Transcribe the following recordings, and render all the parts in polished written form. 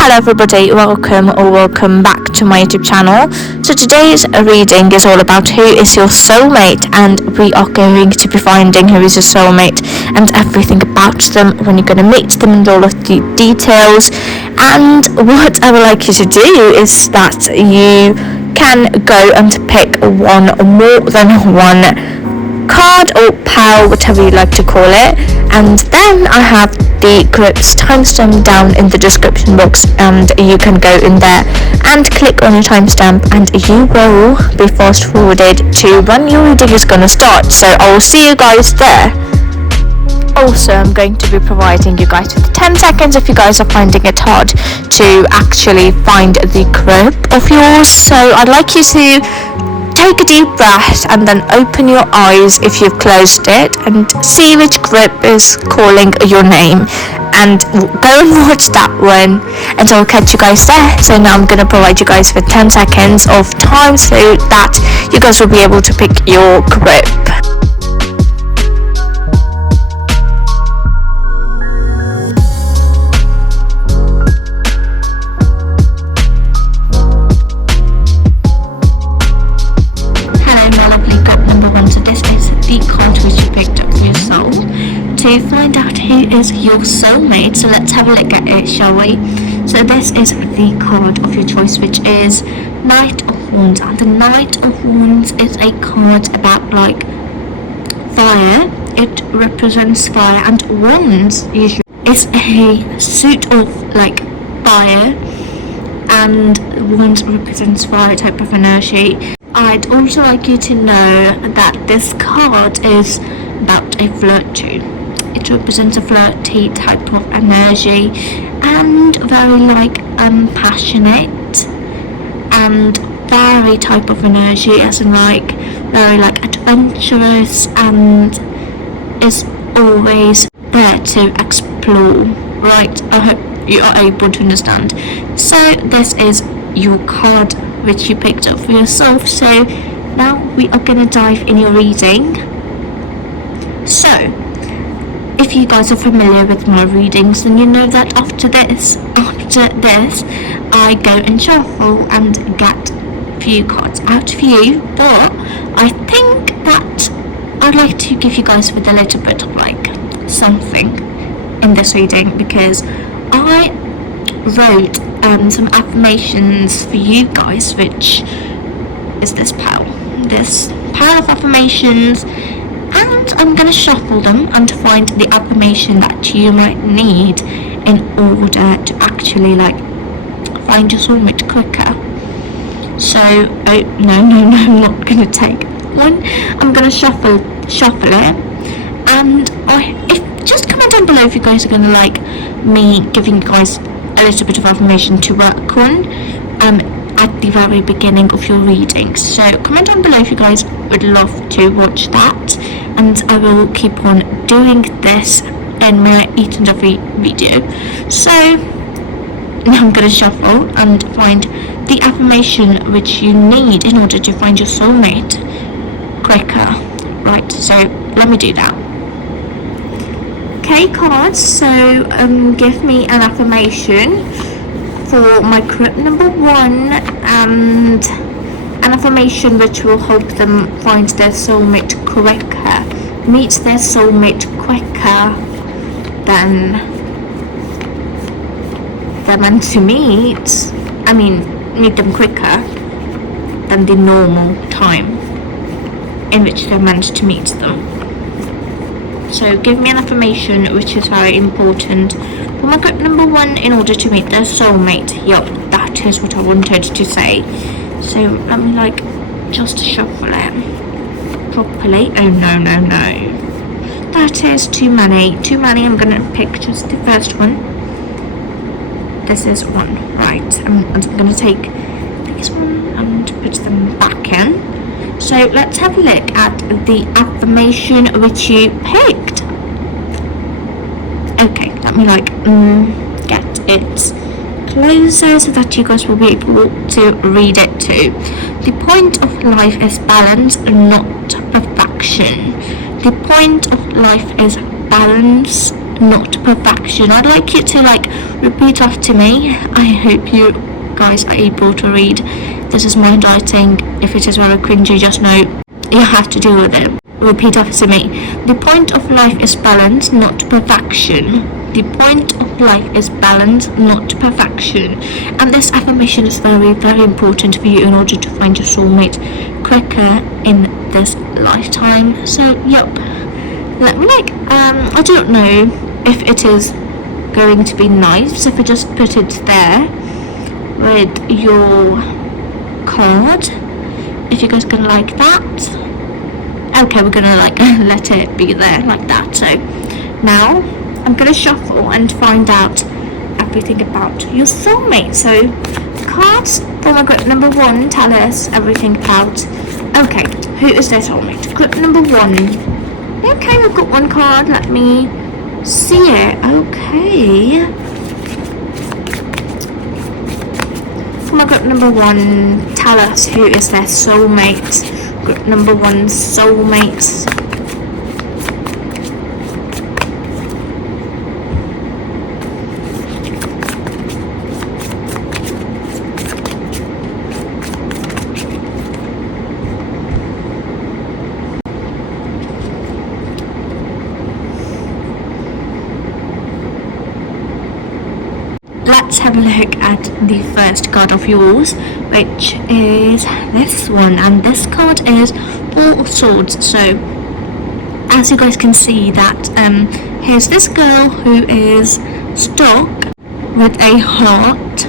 Hello everybody, welcome back to my YouTube channel. So today's reading is all about who is your soulmate, and we are going to be finding who is your soulmate and everything about them, when you're going to meet them and all of the details. And what I would like you to do is that you can go and pick one or more than one card or pal, whatever you like to call it, and then I have the group's timestamp down in the description box, and you can go in there and click on your timestamp and you will be fast forwarded to when your reading is going to start. So I will see you guys there. Also, I'm going to be providing you guys with 10 seconds if you guys are finding it hard to actually find the group of yours. So I'd like you to take a deep breath and then open your eyes if you've closed it and see which group is calling your name, and go and watch that one, and I'll catch you guys there. So now I'm going to provide you guys with 10 seconds of time so that you guys will be able to pick your group. To find out who is your soulmate, so let's have a look at it, shall we? So this is the card of your choice, which is Knight of Wands, and the Knight of Wands is a card about like fire. It represents fire, and wands usually is a suit of like fire, and wands represents fire type of energy. I'd also like you to know that this card is about a flirt too. It represents a flirty type of energy, and very like passionate and very type of energy, as in like very like adventurous, and is always there to explore, right? I hope you are able to understand. So this is your card which you picked up for yourself. So now we are going to dive in your reading. So if you guys are familiar with my readings, then you know that after this I go and shuffle and get a few cards out for you, but I think that I'd like to give you guys with a little bit of like something in this reading, because I wrote some affirmations for you guys, which is this pile of affirmations, and I'm going to shuffle them and find the affirmation that you might need in order to actually like find your soulmate quicker. So no, I'm not going to take one. I'm going to shuffle it, and if just comment down below if you guys are going to like me giving you guys a little bit of affirmation to work on at the very beginning of your reading. So comment down below if you guys would love to watch that, and I will keep on doing this in my each and every video. So now I'm going to shuffle and find the affirmation which you need in order to find your soulmate quicker. Right, so let me do that. Okay, cards, so give me an affirmation for my group number 1, and an affirmation which will help them find their soulmate quicker, meet their soulmate quicker than they're meant to meet. I mean, meet them quicker than the normal time in which they're meant to meet them. So give me an affirmation which is very important for my group number 1 in order to meet their soulmate. Yup, that is what I wanted to say. So let me like just shuffle it properly. Oh no, that is too many. I'm gonna pick just the first one. This is one, right? I'm gonna take this one and put them back in. So let's have a look at the affirmation which you picked. Okay, let me like get it closer so that you guys will be able to read it too. The point of life is balance, not perfection. The point of life is balance, not perfection. I'd like you to like repeat after me. I hope you guys are able to read. This is my handwriting. If it is very cringy, just know you have to deal with it. Repeat after me. The point of life is balance, not perfection. The point of life is balance, not perfection. And this affirmation is very, very important for you in order to find your soulmate quicker in this lifetime. So, yep. I don't know if it is going to be nice if you just put it there with your card. If you guys gonna like that. Okay, we're gonna let it be there like that. So now I'm gonna shuffle and find out everything about your soulmate. So cards from group number 1 tell us everything about, okay, who is their soulmate? Group number 1. Okay, we've got one card. Let me see it. Okay. From group number 1, tell us who is their soulmate. Group number 1 soulmates. Let's have a look at the first card of yours, which is this one, and this card is 4 of Swords. So as you guys can see that here's this girl who is stuck with a heart,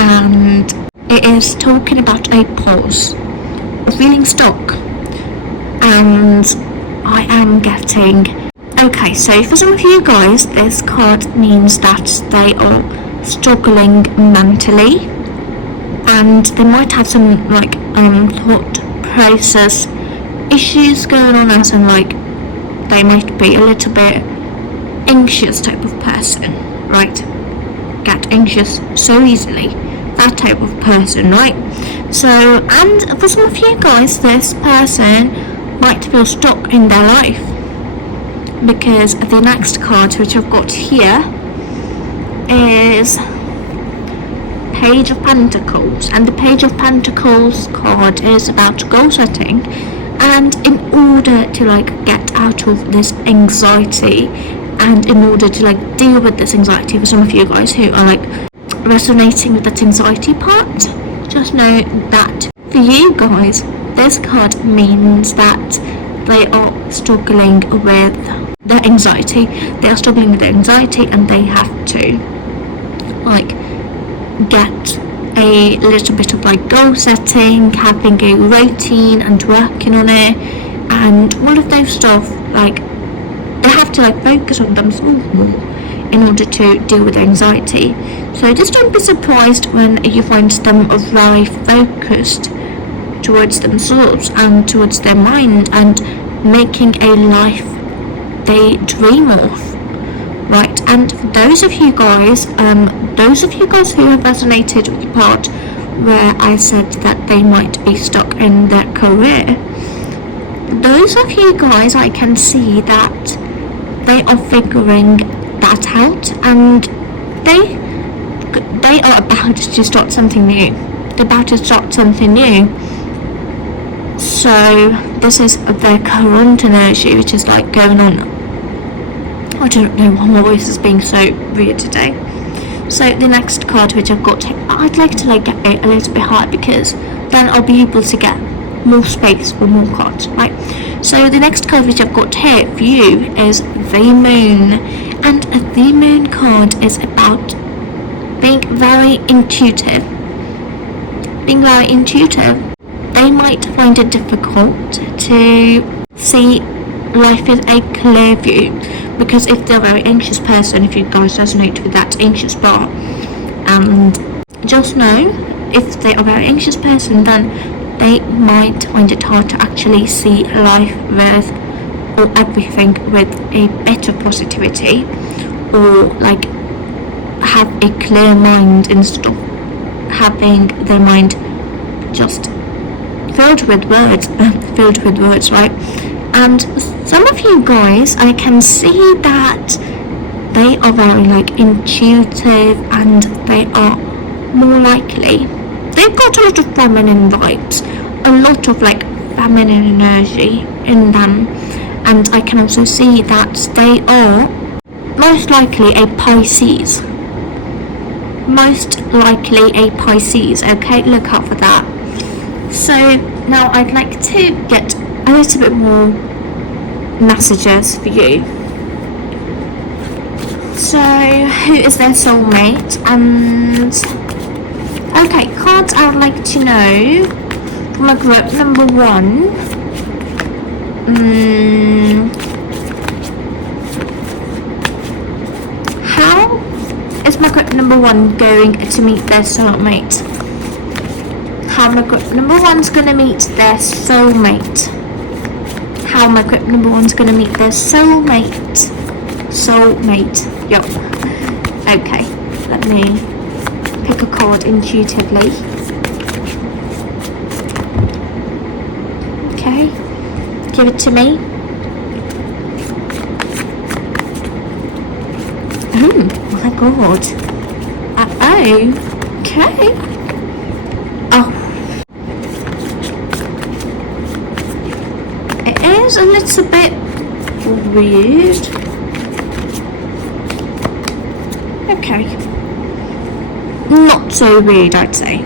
and it is talking about a pause, feeling stuck, and I am getting, okay, so for some of you guys this card means that they are struggling mentally, and they might have some thought process issues going on, as in they might be a little bit anxious type of person, right? Get anxious so easily, that type of person, right? So, and for some of you guys this person might feel stuck in their life, because the next card which I've got here is Page of Pentacles, and the Page of Pentacles card is about goal setting, and in order to get out of this anxiety, and in order to deal with this anxiety, for some of you guys who are resonating with that anxiety part, just know that for you guys this card means that they are struggling with their anxiety. They are struggling with their anxiety, and they have to get a little bit of goal setting, having a routine and working on it, and all of those stuff. They have to focus on themselves more in order to deal with anxiety. So just don't be surprised when you find them very focused towards themselves and towards their mind, and making a life they dream of. Right, and for those of you guys who have resonated with the part where I said that they might be stuck in their career, those of you guys, I can see that they are figuring that out, and they are about to start something new. They're about to start something new. So this is their current energy, which is going on. I don't know why my voice is being so weird today. So the next card which I've got, I'd like to get it a little bit higher, because then I'll be able to get more space for more cards, right? So the next card which I've got here for you is the Moon, and the Moon card is about being very intuitive. Being very intuitive. They might find it difficult to see life in a clear view, because if they're a very anxious person, if you guys resonate with that anxious part, and just know, if they are a very anxious person, then they might find it hard to actually see life with, or everything with, a better positivity, or have a clear mind instead of having their mind just filled with words, right? And some of you guys, I can see that they are very like intuitive, and they are more likely, they've got a lot of feminine vibes, a lot of like feminine energy in them, and I can also see that they are most likely a Pisces. Most likely a Pisces, okay? Look out for that. So now I'd like to get a little bit more messages for you. So, who is their soulmate? And okay, cards I would like to know from my group number 1. How is my group number 1 going to meet their soulmate? How my group number 1's going to meet their soulmate? How my group number 1's going to meet their soulmate? Soulmate. Yup. Okay, let me pick a card intuitively. Okay, give it to me. Oh my god. Okay. Oh. It is a little bit weird. Okay. Not so weird, I'd say.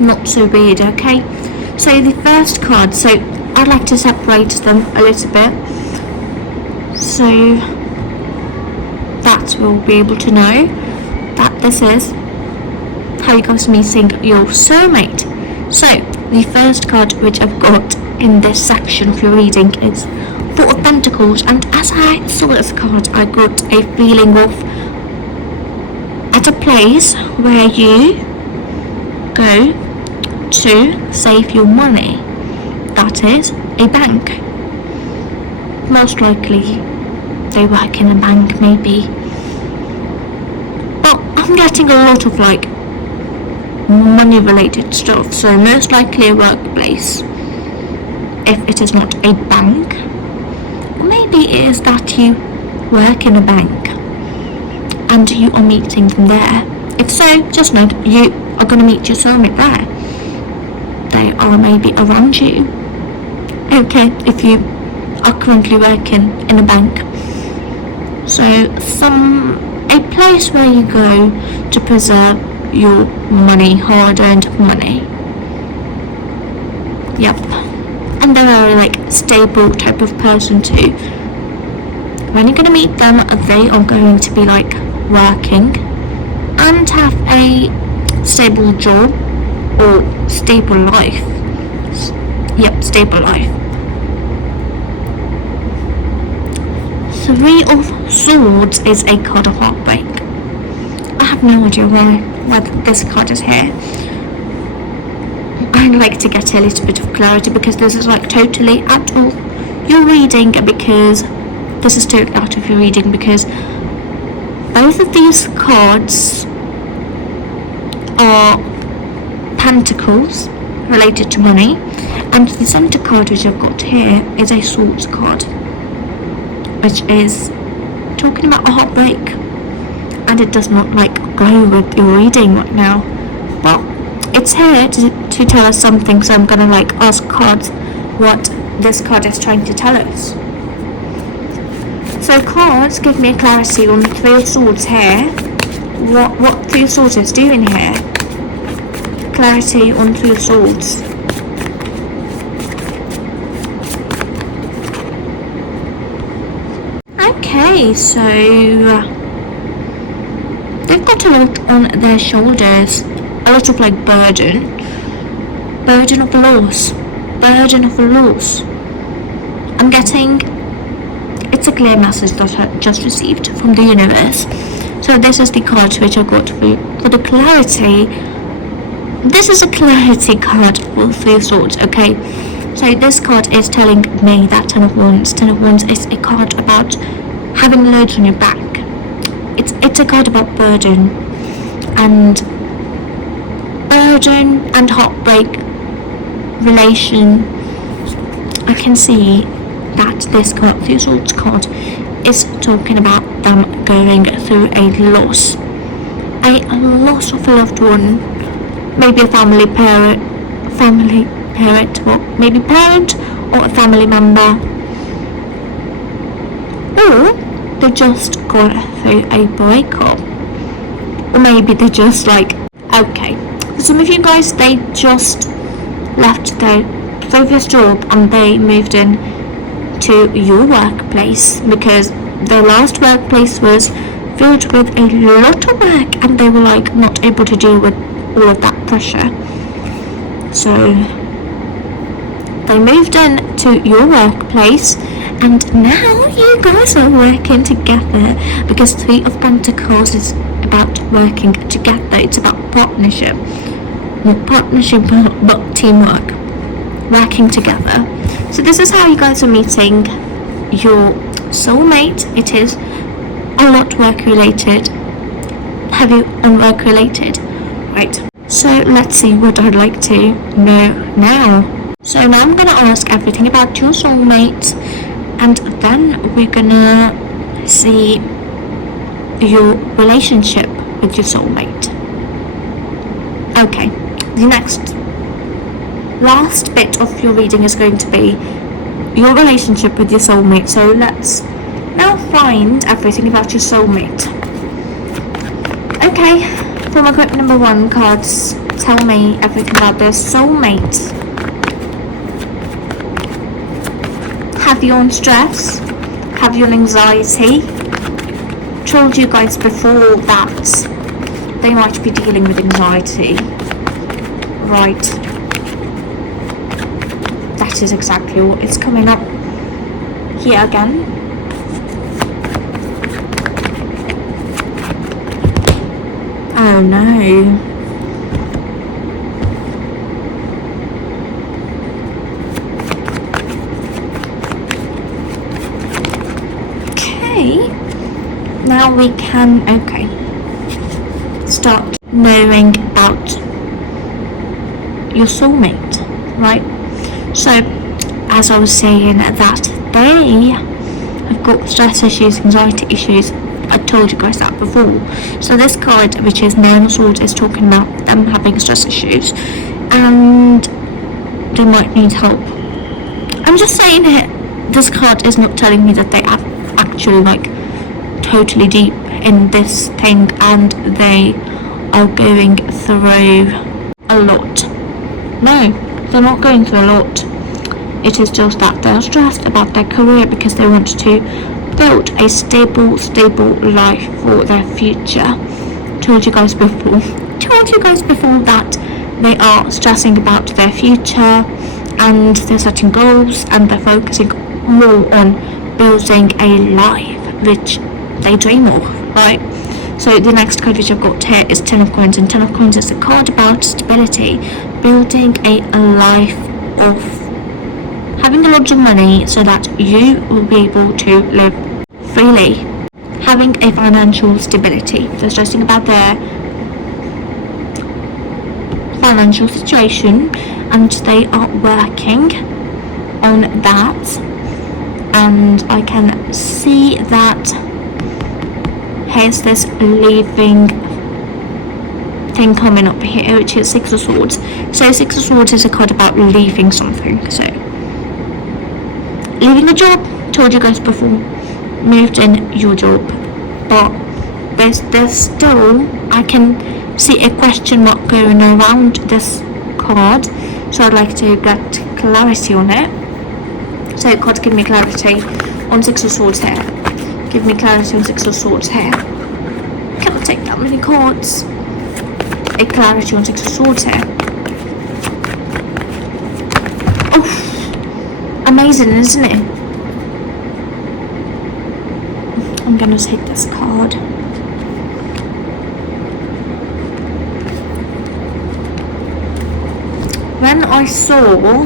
Not so weird, okay? So the first card, so I'd like to separate them a little bit. So that we'll be able to know that this is how you guys are meeting your soulmate. So the first card which I've got in this section of your reading is Four of Pentacles, and as I saw this card I got a feeling of at a place where you go to save your money. That is a bank. Most likely they work in a bank, maybe. But I'm getting a lot of like money related stuff, so most likely a workplace if it is not a bank. Or maybe it is that you work in a bank and you are meeting them there. If so, just know that you are going to meet your soulmate there. They are maybe around you. Okay, if you are currently working in a bank. So a place where you go to preserve your money, hard-earned money. Yep. And they're a very like stable type of person too. When you're going to meet them, they are going to be like working and have a stable job or stable life. Yep, stable life. Three of Swords is a card of heartbreak. I have no idea why this card is here. I'd like to get a little bit of clarity because this is like totally out of your reading, because this is totally out of your reading because both of these cards are pentacles related to money, and the center card which I've got here is a Swords card, which is talking about a heartbreak, and it does not like go with your reading right now, but it's here to tell us something. So I'm gonna like ask cards what this card is trying to tell us. So cards, give me a clarity on the Three of Swords here. What Three of Swords is doing here. Clarity on Three of Swords. Okay, so they've got a lot on their shoulders, a lot of like burden of the loss. I'm getting, it's a clear message that I just received from the universe. So this is the card which I got for the clarity. This is a clarity card for Three of Swords, okay? So this card is telling me that Ten of Wands is a card about having loads on your back. It's a card about burden and heartbreak relation. I can see that this card, the Swords card, is talking about them going through a loss of a loved one, maybe a family parent, or maybe parent or a family member, or they just gone through a breakup, or maybe they're just like, okay, for some of you guys, they just left their previous job and they moved in to your workplace because their last workplace was filled with a lot of work and they were like not able to deal with all of that pressure. So they moved in to your workplace and now you guys are working together, because Three of Pentacles is about working together. It's about partnership, not partnership but teamwork, working together. So this is how you guys are meeting your soulmate. It is a lot work related, heavy on work related, right? So let's see what I'd like to know now. So now I'm gonna ask everything about your soulmate, and then we're gonna see your relationship with your soulmate. Okay, the last bit of your reading is going to be your relationship with your soulmate. So let's now find everything about your soulmate. Okay, for my group number 1 cards, tell me everything about their soulmate. Have you on stress? Have you on anxiety? Told you guys before that they might be dealing with anxiety. Right. That is exactly what is coming up here again. Oh no. Okay. Now we can, start knowing about your soulmate, right? So, as I was saying, that they have got stress issues, anxiety issues. I told you guys that before. So this card, which is Nine of Swords, is talking about them having stress issues and they might need help. I'm just saying it, this card is not telling me that they are actually like totally deep in this thing and they are going through a lot. No, they're not going through a lot. It is just that they're stressed about their career because they want to build a stable life for their future. Told you guys before that they are stressing about their future and they're setting goals and they're focusing more on building a life which they dream of, right? So the next card which I've got here is Ten of Coins, and Ten of Coins is a card about stability, building a life of having a lot of money so that you will be able to live freely, having a financial stability. They're stressing about their financial situation and they are working on that, and I can see that here's this leaving thing coming up here, which is Six of Swords. So Six of Swords is a card about leaving something. So leaving a job, told you guys before, moved in your job, but there's still, I can see a question mark going around this card, so I'd like to get clarity on it. So cards, give me clarity on Six of Swords here. Give me clarity on Six of Swords here. Can't take that many cards. A clarity on Six of Swords here. Oh, amazing, isn't it? I'm gonna take this card. When I saw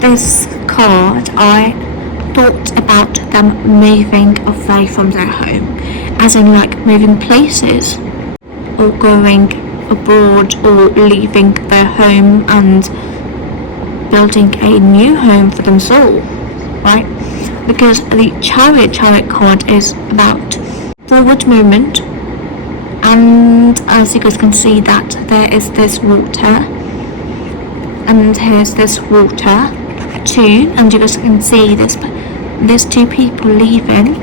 this card, I thought about them moving away from their home, as in like moving places or going abroad or leaving their home and building a new home for themselves, right? because the chariot card is about forward movement, and as you guys can see that there is this water, and here's this water too, and you guys can see there's two people leaving,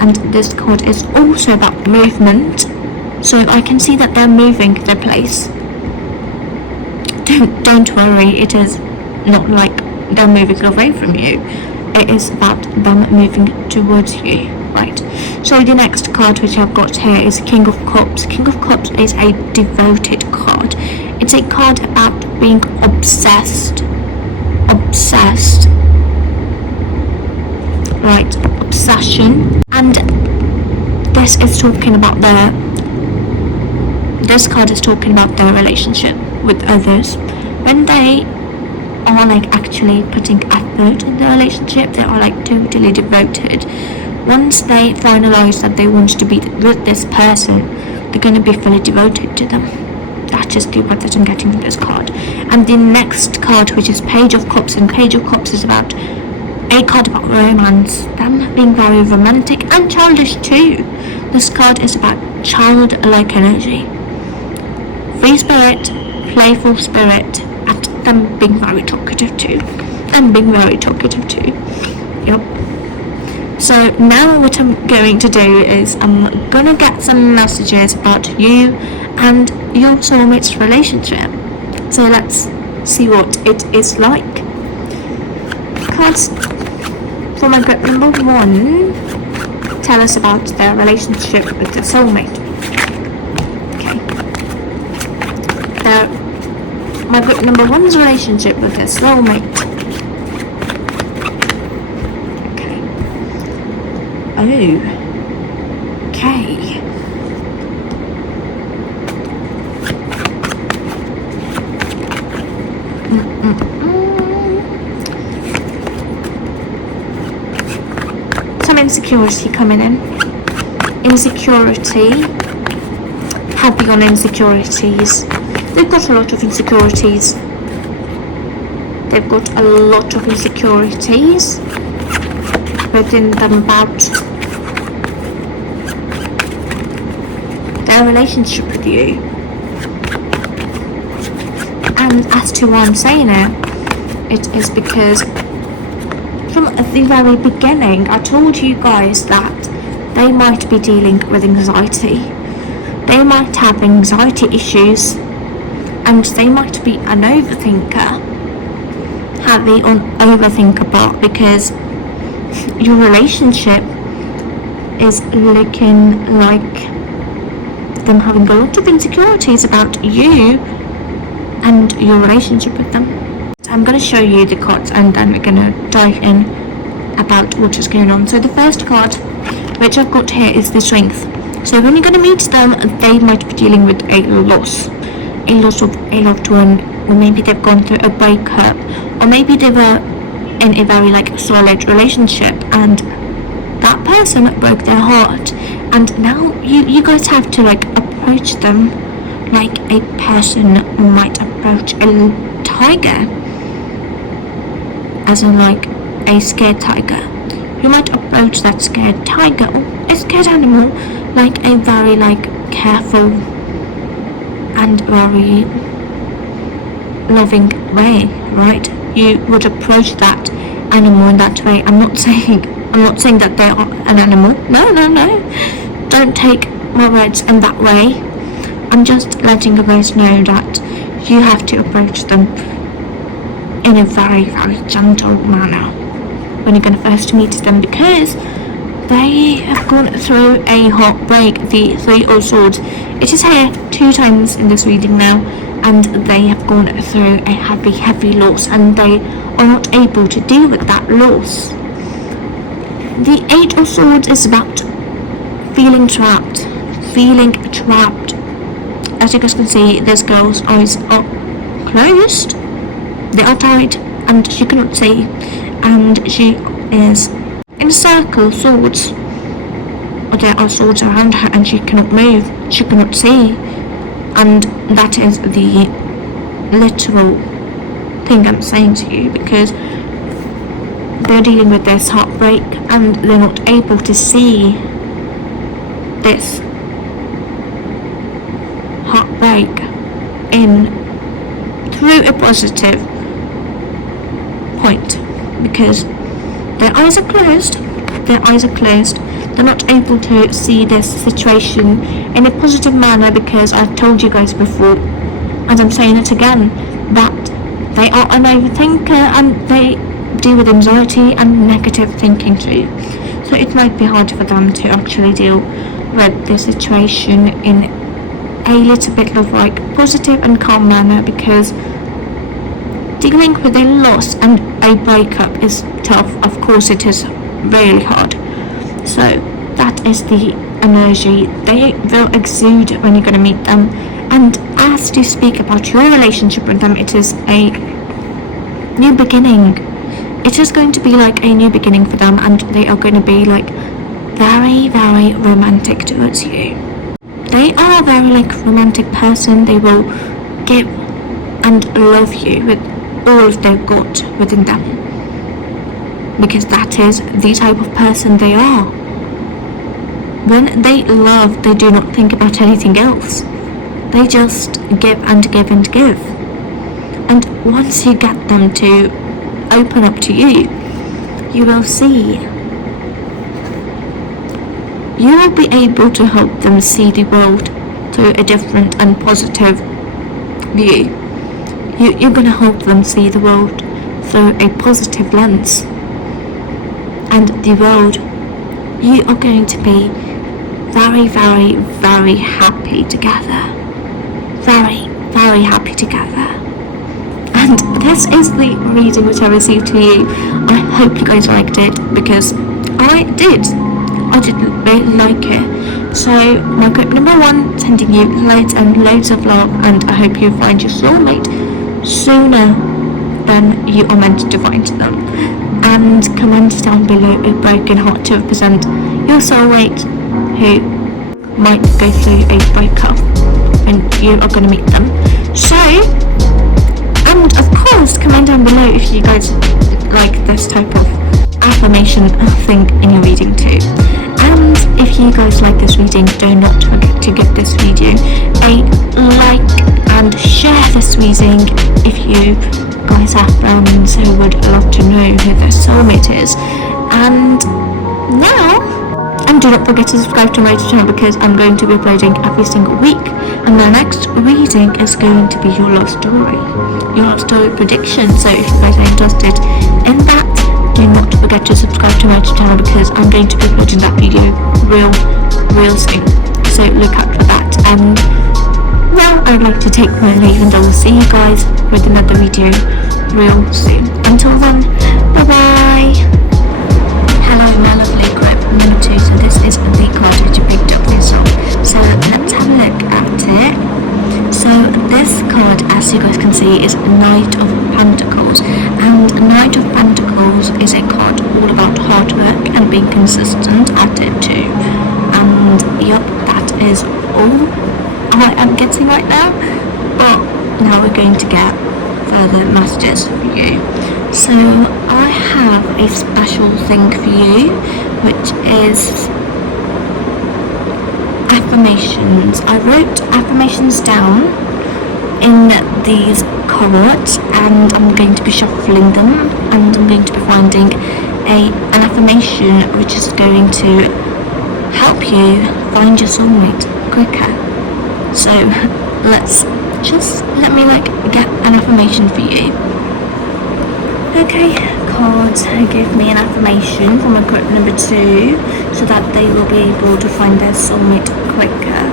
and this card is also about movement, so I can see that they're moving their place. Don't worry, it is not like they're moving away from you, it is about them moving towards you, right? So the next card which I've got here is King of Cups. King of Cups is a devoted card. It's a card about being obsessed, right? Obsession. And this card is talking about their relationship with others. When they are like actually putting effort in their relationship, they are like totally devoted. Once they finalize that they want to be with this person, they're going to be fully devoted to them. That's just the word that I'm getting from this card. And the next card, which is Page of Cups, and Page of Cups is about a card about romance, them being very romantic and childish too. This card is about childlike energy, free spirit, playful spirit, and them being very talkative too. Yep. So now what I'm going to do is I'm gonna get some messages about you and your soulmate's relationship. So let's see what it is like. Cards for my group number 1 tell us about their relationship with their soulmate. Okay. My group number 1's relationship with their soulmate. Okay. Some insecurity coming in. Insecurity. Heavy on insecurities. They've got a lot of insecurities. Within them about their relationship with you. And as to why I'm saying it is because from the very beginning I told you guys that they might be dealing with anxiety. They might have anxiety issues, and they might be an overthinker. Heavy on overthinker part, because your relationship is looking like them having a lot of insecurities about you and your relationship with them. So I'm going to show you the cards, and then we're going to dive in about what is going on. So the first card which I've got here is the Strength. So when you're going to meet them, they might be dealing with a loss of a loved one, or maybe they've gone through a breakup, or maybe they were in a very like solid relationship and that person broke their heart, and now you guys have to like approach them like a person might approach a tiger, as in like a scared tiger. You might approach that scared tiger or a scared animal like a very like careful and very loving way, right? You would approach that animal in that way. I'm not saying that they are an animal. No. Don't take my words in that way. I'm just letting you guys know that you have to approach them in a very, very gentle manner when you're going to first meet them, because they have gone through a heartbreak. The Three of Swords, it is here 2 times in this reading now, and they have gone through a heavy loss, and they are not able to deal with that loss. The Eight of Swords is about feeling trapped. As you guys can see, this girl's eyes are closed, they are tied, and she cannot see, and she is in a circle of swords. There are swords around her, and she cannot move, she cannot see, and that is the literal thing I'm saying to you, because they're dealing with this heartbreak and they're not able to see this heartbreak through a positive point, because their eyes are closed. They're not able to see this situation in a positive manner, because I've told you guys before, and I'm saying it again, that they are an overthinker and they deal with anxiety and negative thinking too. So it might be hard for them to actually deal with the situation in a little bit of like positive and calm manner, because dealing with a loss and a breakup is tough. Of course it is really hard. So that is the energy they will exude when you're going to meet them. And as you speak about your relationship with them, it is a new beginning. It is going to be like a new beginning for them, and they are going to be like very, very romantic towards you. They are a very like romantic person. They will give and love you with all of they've got within them, because that is the type of person they are. When they love, they do not think about anything else. They just give and give and give. And once you get them to open up to you, you will see. You will be able to help them see the world through a different and positive view. You're going to help them see the world through a positive lens. And the world, you are going to be very, very, very happy together. Very, very happy together. And this is the reading which I received to you. I hope you guys liked it, because I did really like it. So my group number 1, sending you loads and loads of love, and I hope you find your soulmate sooner than you are meant to find them. And comment down below a broken heart to represent your soulmate who might go through a breakup and you are going to meet them. So, and of course comment down below if you guys like this type of affirmation thing in your reading too. And if you guys like this reading, do not forget to give this video a like and share this reading if you guys have friends who would love to know who their soulmate is. And do not forget to subscribe to my channel, because I'm going to be uploading every single week, and the next reading is going to be your love story prediction. So if you guys are interested in that, do not forget to subscribe to my channel, because I'm going to be uploading that video real soon. So look out for that. And well, I'd like to take my leave, and I will see you guys with another video real soon. Until then, bye bye. Hello my lovely group number 2. So this is the card which you picked up for yourself. So let's have a look at it. So this card, as you guys can see, is Knight of Pentacles, and Knight of Pentacles is a card all about hard work and being consistent at it too. And yep, that is all I am getting right now, but now we're going to get further messages for you. So I have a special thing for you, which is affirmations. I wrote affirmations down in these cards, and I'm going to be shuffling them, and I'm going to be finding an affirmation which is going to help you find your soulmate quicker. So let me get an affirmation for you. Okay, cards, give me an affirmation from my group number 2, so that they will be able to find their soulmate quicker.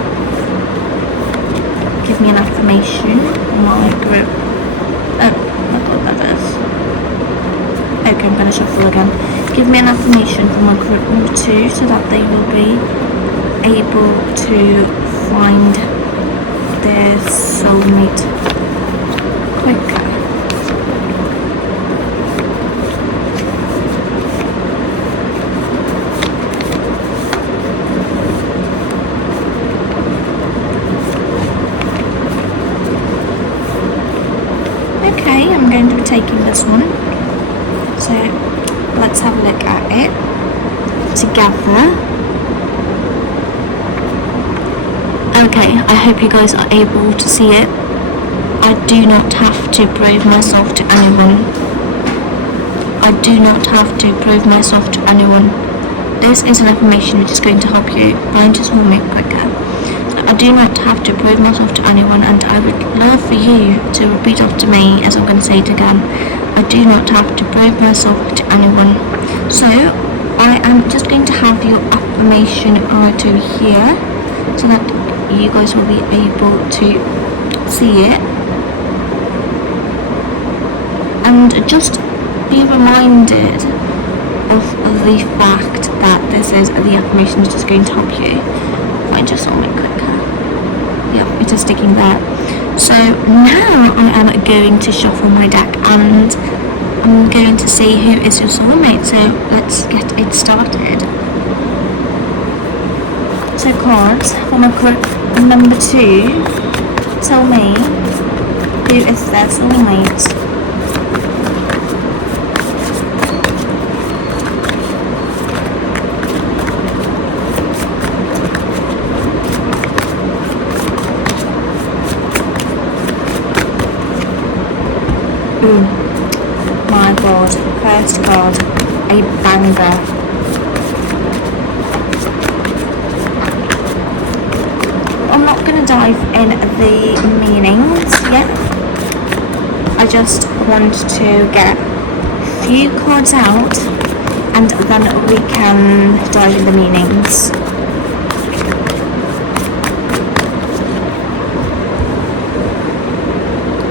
Give me an affirmation from my group. Oh, I thought that is. Okay, I'm going to shuffle again. Give me an affirmation from my group number 2, so that they will be able to find their soulmate quicker. Okay, I'm going to be taking this one. So let's have a look at it together. Okay, I hope you guys are able to see it. I do not have to prove myself to anyone. I do not have to prove myself to anyone. This is an affirmation which is going to help you find your soulmate quicker. So I do not have to prove myself to anyone, and I would love for you to repeat after me as I'm going to say it again. I do not have to prove myself to anyone. So I am just going to have your affirmation right over here so that you guys will be able to see it. And just be reminded of the fact that this is the affirmation which is going to help you find your soulmate quicker. Yep, it is sticking there. So now I am going to shuffle my deck and I'm going to see who is your soulmate. So let's get it started. So cards for my group number 2. Tell me who is their soulmate. My god, first card, a banger. I'm not going to dive in the meanings yet. I just want to get a few cards out and then we can dive in the meanings.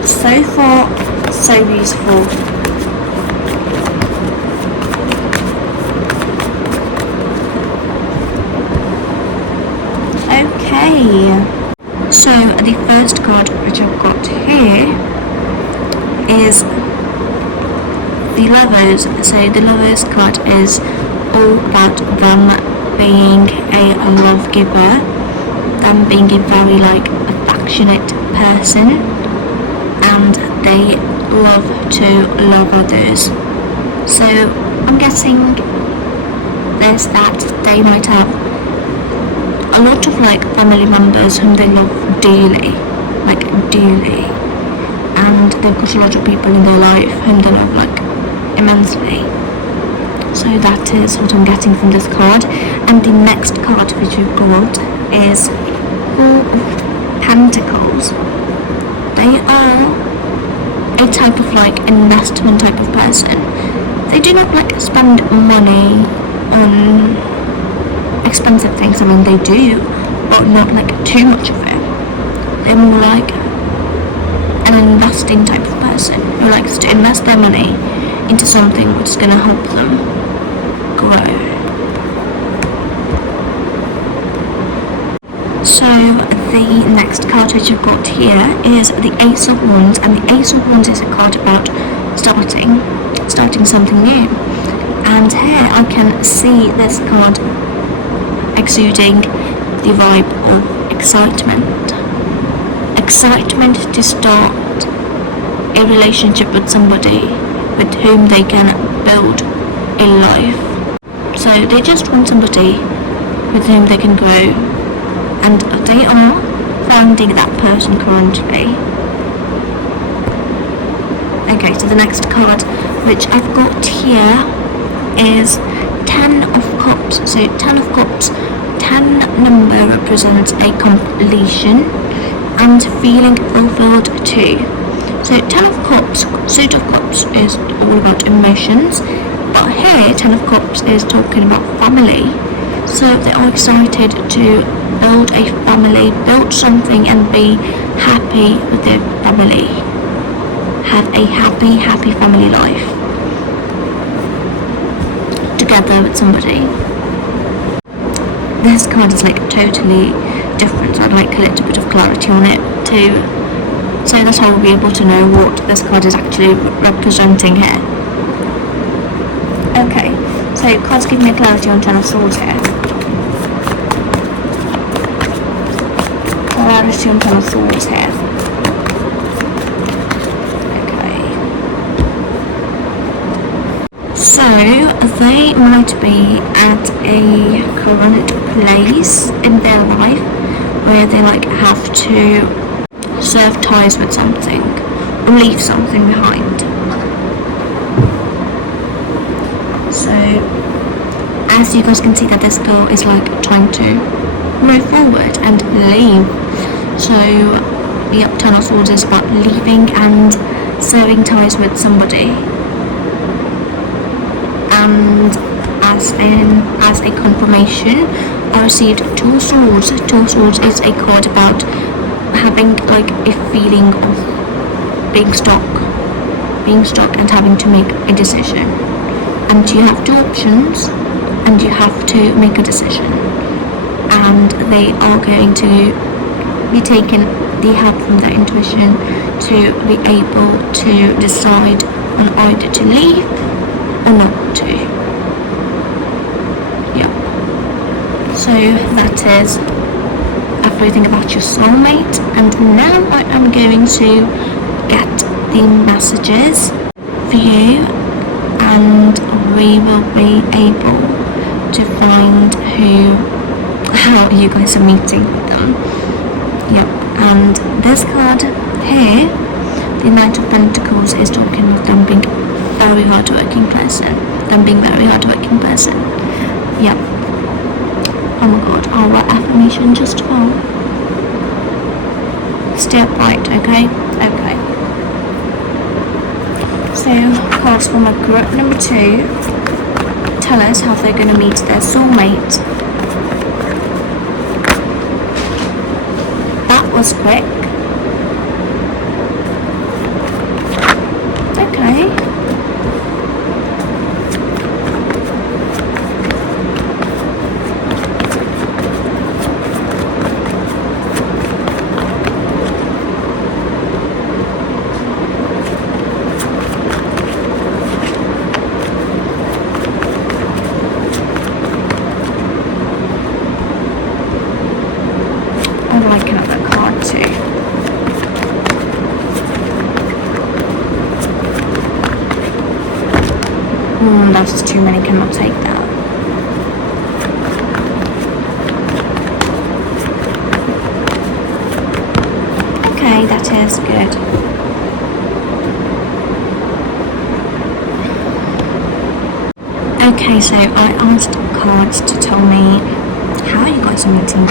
So far, so beautiful. Okay, so the first card which I've got here is the Lovers. So the Lovers card is all about them being a love giver, them being a very affectionate person, and they love to love others. So I'm guessing there's that they might have a lot of family members whom they love dearly, and they've got a lot of people in their life whom they love immensely. So that is what I'm getting from this card. And the next card which we've got is Four of Pentacles. They are a type of investment type of person. They do not spend money on expensive things. I mean, they do, but not too much of it. They're more an investing type of person who likes to invest their money into something which is going to help them grow. So the next card which I've got here is the Ace of Wands, and the Ace of Wands is a card about starting something new. And here I can see this card exuding the vibe of excitement to start a relationship with somebody with whom they can build a life. So they just want somebody with whom they can grow, and they are finding that person currently. Okay, so the next card which I've got here is 10 of Cups. So 10 of Cups, 10 number represents a completion and feeling fulfilled too. So 10 of Cups, Suit of Cups is all about emotions, but here 10 of Cups is talking about family. So they are excited to build a family, build something and be happy with their family. Have a happy family life together with somebody. This card is totally different, so I'd like a little bit of clarity on it too, so that I will be able to know what this card is actually representing here. Okay, so cards give me clarity on 10 of Swords here. Clarity on 10 of Swords here. Okay. So they might be at a current place in their life where they like have to serve ties with something or leave something behind. So as you guys can see that this girl is like trying to move forward and leave. So the Ten of Swords is about leaving and severing ties with somebody. And as a confirmation, I received Two Swords. Two Swords is a card about having like a feeling of being stuck and having to make a decision. And you have two options, and you have to make a decision. And they are going to be taking the help from their intuition to be able to decide on either to leave or not to. Yeah. So that is everything about your soulmate, and now I am going to get the messages for you, and we will be able to find how you guys are meeting them. Yep. And this card here, the Knight of Pentacles, is talking about them being very hardworking person. Yep. Oh my god, our affirmation just fell. Stay upright, okay? Okay. So, cards from group number 2 tell us how they're going to meet their soulmate. That was quick. Okay. That's just too many, cannot take that. Okay, that is good. Okay, so I asked cards to tell me how you guys are meeting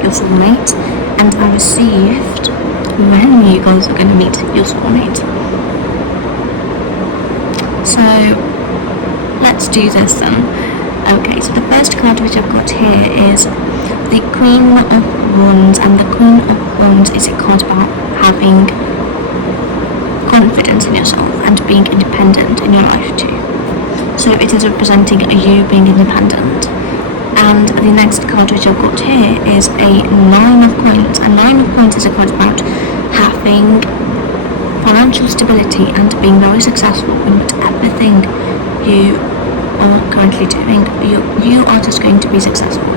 your soulmate, and I received when you guys are going to meet your soulmate. So let's do this then. Okay, so the first card which I've got here is the Queen of Wands, and the Queen of Wands is a card about having confidence in yourself and being independent in your life too. So it is representing you being independent. And the next card which I've got here is a Nine of Coins. A Nine of Coins is a card about having financial stability and being very successful in everything you are currently doing. You are just going to be successful,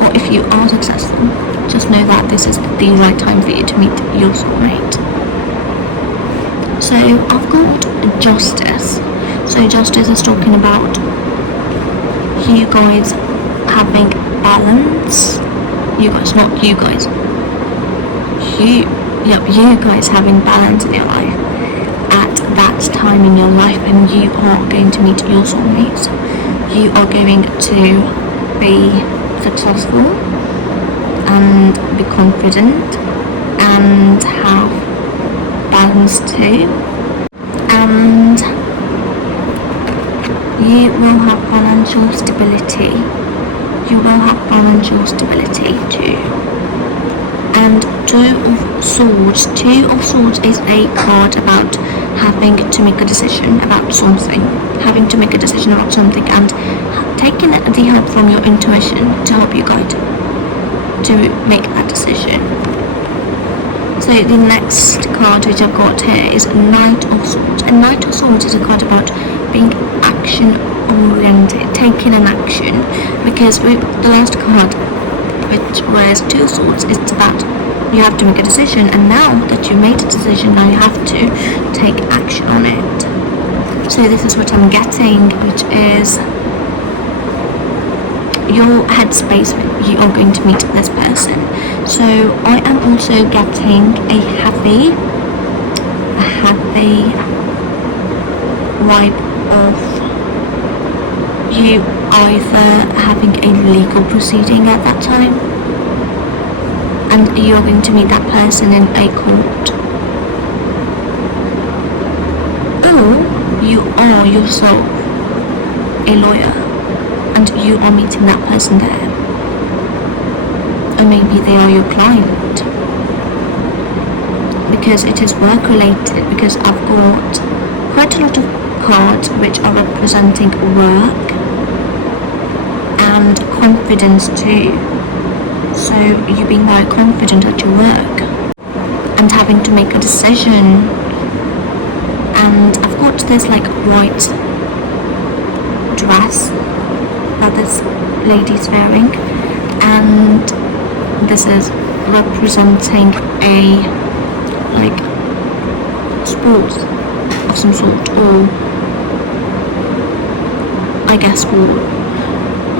or if you are successful, just know that this is the right time for you to meet your soulmate. So I've got Justice. So Justice is talking about you guys having balance. You guys, not you guys. You guys having balance in your life at that time in your life, and you are going to meet your soulmate. You are going to be successful and be confident and have balance too, and you will have financial stability. You will have financial stability too. And Two of Swords. Two of Swords is a card about having to make a decision about something. Having to make a decision about something and taking the help from your intuition to help you guide to make that decision. So the next card which I've got here is Knight of Swords. And Knight of Swords is a card about being action oriented, taking an action. Because with the last card, which was Two of Swords, it's about you have to make a decision, and now that you made a decision, now you have to take action on it. So this is what I'm getting, which is your headspace you are going to meet this person. So I am also getting a heavy vibe of you either having a legal proceeding at that time, and you're going to meet that person in a court, or you are yourself a lawyer and you are meeting that person there, or maybe they are your client, because it is work related, because I've got quite a lot of cards which are representing work and confidence too. So you being very confident at your work and having to make a decision. And I've got this like white dress that this lady's wearing, and this is representing a like sport of some sort, or I guess war,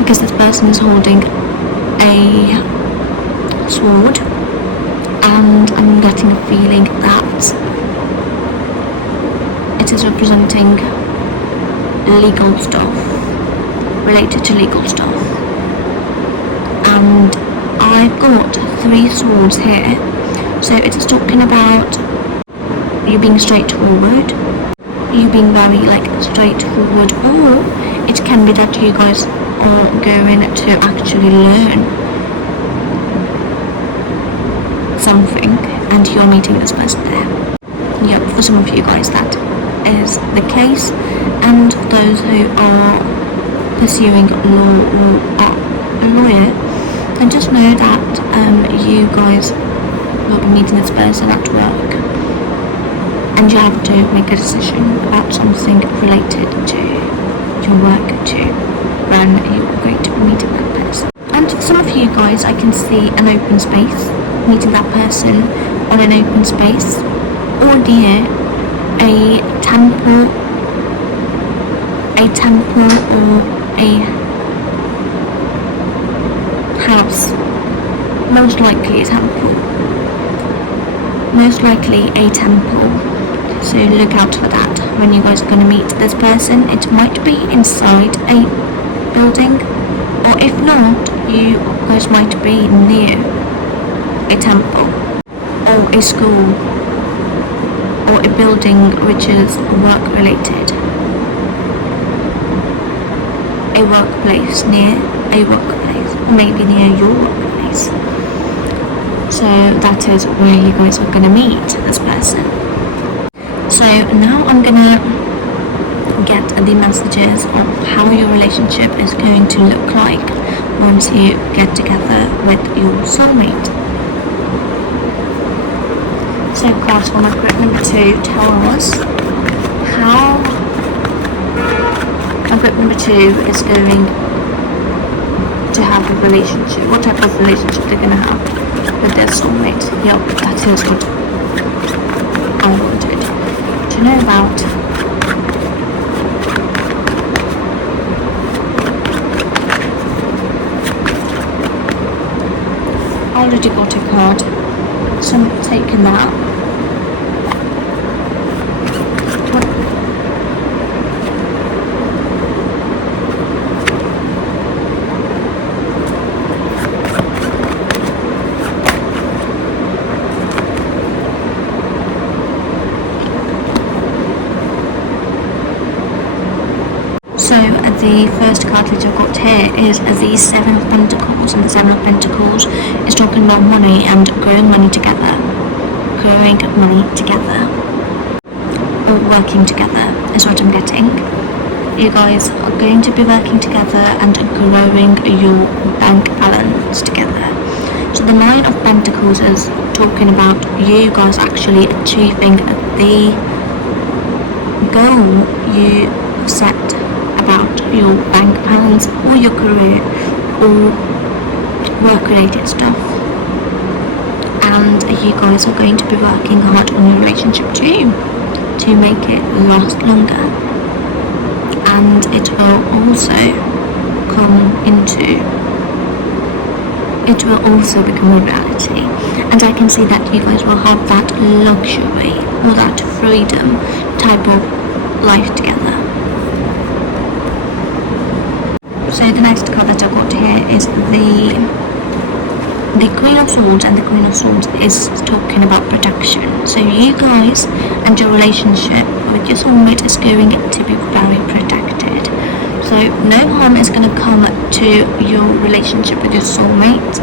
because this person is holding a sword, and I'm getting a feeling that it is representing legal stuff, related to legal stuff. And I've got 3 swords here, so it is talking about you being straightforward, you being very like straightforward, or it can be that you guys are going to actually learn something and you're meeting this person there. Yep, for some of you guys that is the case, and those who are pursuing law or are a lawyer, then just know that you guys will be meeting this person at work, and you have to make a decision about something related to your work too when you're going to be meeting that person. And some of you guys, I can see an open space, meeting that person on an open space, or near a temple or a house, most likely a temple. So look out for that when you guys are going to meet this person. It might be inside a building, or if not, you guys might be near a temple or a school or a building which is work related, a workplace, near a workplace, or maybe near your workplace. So that is where you guys are going to meet this person. So now I'm going to get the messages of how your relationship is going to look like once you get together with your soulmate. So cards for my group number 2 tell us how my group number 2 is going to have a relationship, what type of relationship they're going to have with their soulmate. Yep, that is what I wanted to know about. Already got a card, so I'm taking that. So the first card which I've got here is the 7 of Pentacles, and the 7 of Pentacles is talking about money and growing money together, or working together is what I'm getting. You guys are going to be working together and growing your bank balance together. So the 9 of Pentacles is talking about you guys actually achieving the goal you set about your bank balance or your career or work-related stuff. And you guys are going to be working hard on your relationship too, to make it last longer. And it will also come into it will also become a reality. And I can see that you guys will have that luxury or that freedom type of life together. So the next card that I got here is the Queen of Swords, and the Queen of Swords is talking about protection. So you guys and your relationship with your soulmate is going to be very protected. So no harm is going to come to your relationship with your soulmate,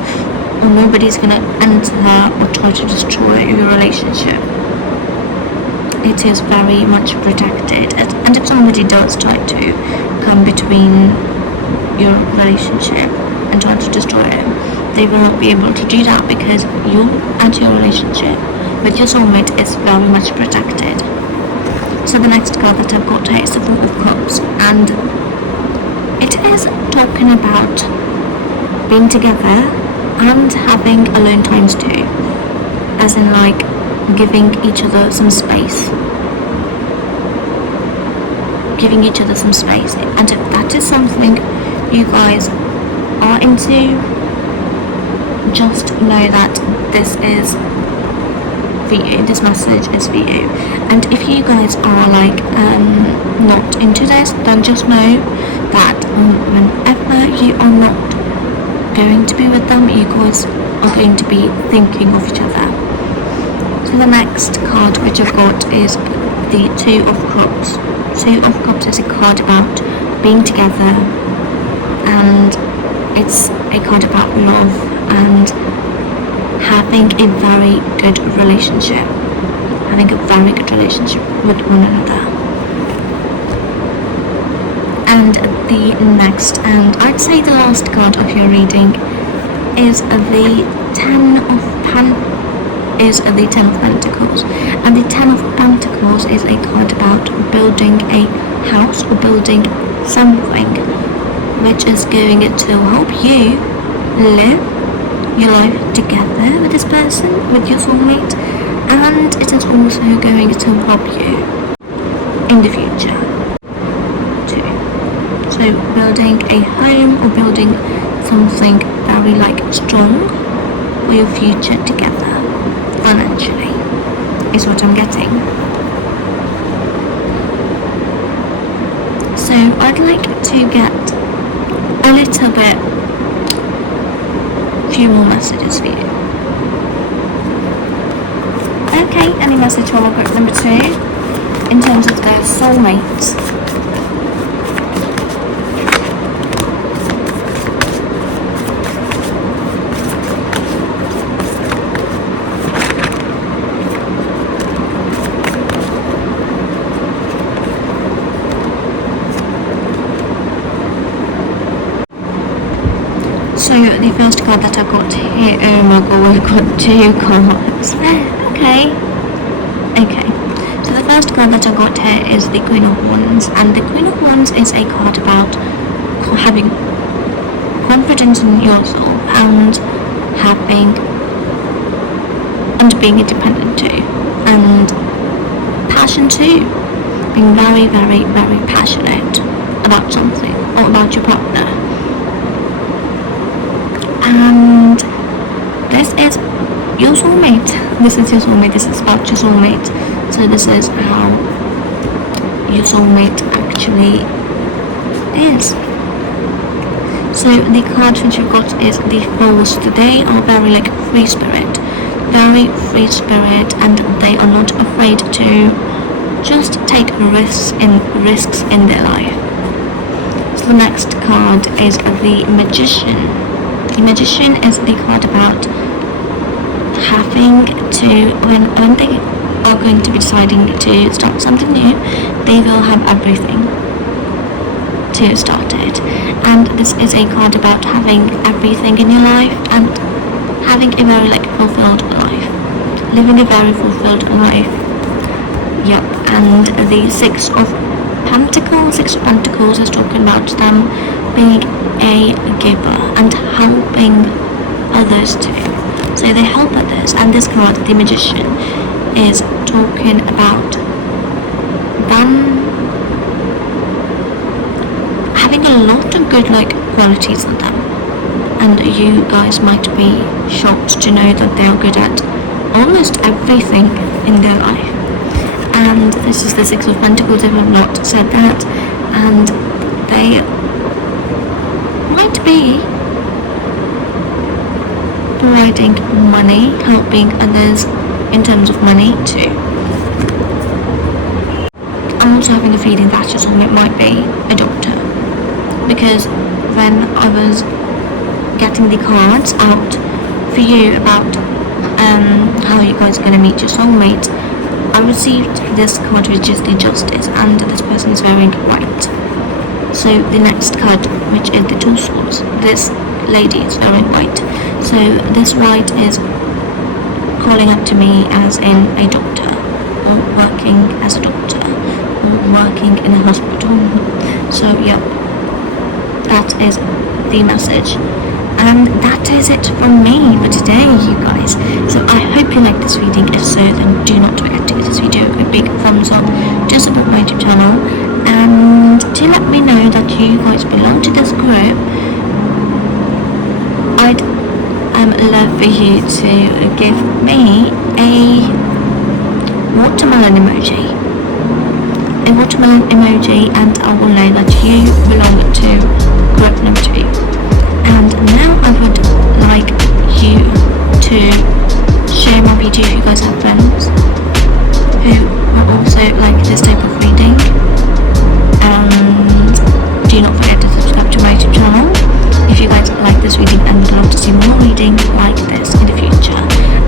or nobody's going to enter or try to destroy your relationship. It is very much protected, and if somebody does try to come between your relationship and try to destroy it, they will not be able to do that, because you and your relationship with your soulmate is very much protected. So the next card that I've got here is the Four of Cups, and it is talking about being together and having alone times too, as in like giving each other some space. Giving each other some space, and if that is something you guys are into, just know that this is for you. This message is for you. And if you guys are like not into this, then just know that whenever you are not going to be with them, you guys are going to be thinking of each other. So the next card which I've got is the Two of Cups. Two of Cups is a card about being together, and it's a card about love and having a very good relationship. Having a very good relationship with one another. And the next, and I'd say the last card of your reading, is the Ten of Pentacles. And the Ten of Pentacles is a card about building a house or building something which is going to help you live your life together with this person, with your soulmate, and it is also going to help you in the future too. So building a home or building something very like strong for your future together financially is what I'm getting. So I'd like to get a little bit, few more messages for you. Okay, any message for group number 2 in terms of their soulmates? So the first card that I got here, oh my god, we've got 2 cards. Okay. So the first card that I got here is the Queen of Wands, and the Queen of Wands is a card about having confidence in yourself and being independent too, and passion too, being very, very, very passionate about something or about your partner. And this is your soulmate. This is your soulmate. This is about your soulmate. So this is how your soulmate actually is. So the card which you've got is the Force. They are very like free spirit, and they are not afraid to just take risks in their life. So the next card is the Magician. The Magician is the card about having to, when they are going to be deciding to start something new, they will have everything to start it. And this is a card about having everything in your life and having a very like fulfilled life, living a very fulfilled life. Yep. And the Six of Pentacles is talking about them being a giver and helping others too. So they help others, and this card, the Magician, is talking about them having a lot of good like qualities in them, and you guys might be shocked to know that they are good at almost everything in their life. And this is the Six of Pentacles, if I've not said that. And they might be providing money, helping others in terms of money too. I'm also having a feeling that your soulmate might be a doctor, because when I was getting the cards out for you about how you guys are going to meet your soulmate, I received this card, which is the Justice, and this person is wearing white. So the next card, which is the Two of Swords, this lady is wearing white. So this white is calling up to me as in a doctor, or working as a doctor, or working in a hospital. So yep, that is the message. And that is it from me for today, you guys. So I hope you liked this reading. If so, then do not forget to give this video a big thumbs up to support my YouTube channel, and to let me know that you guys belong to this group. I'd love for you to give me a watermelon emoji. A watermelon emoji, and I will know that you belong to group number 2. And now I would like you to share my video if you guys have friends who will also like this type of reading. And do not forget to subscribe to my YouTube channel if you guys like this reading and would love to see more reading like this in the future.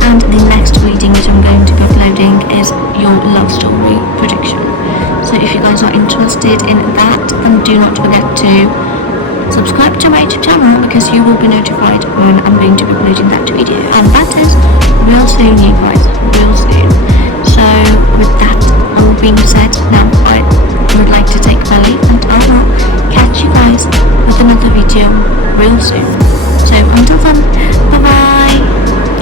And the next reading which I'm going to be uploading is your love story prediction. So if you guys are interested in that, then do not forget to subscribe to my YouTube channel, because you will be notified when I'm going to be uploading that video. And that is real soon, you guys, real soon. So with that all being said, now I would like to take my leave, and I will catch you guys with another video real soon. So until then, bye bye.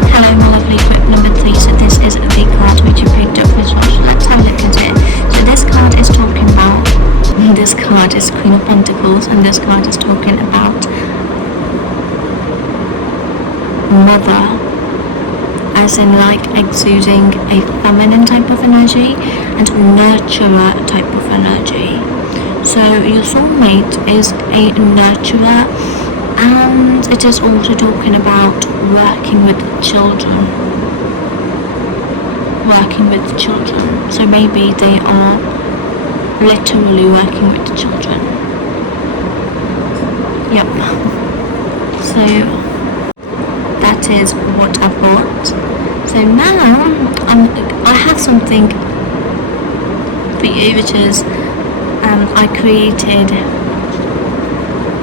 Hello my lovely group number 3. So this is the card which you picked up as well. So let's have a look at it. So this card is talking about, this card is Queen of Pentacles, and this card is talking about mother, as in like exuding a feminine type of energy and nurturer type of energy. So your soulmate is a nurturer, and it is also talking about working with children. Working with children. So maybe they are literally working with children. Yep. So that is what I've got. So now I have something for you, which is I created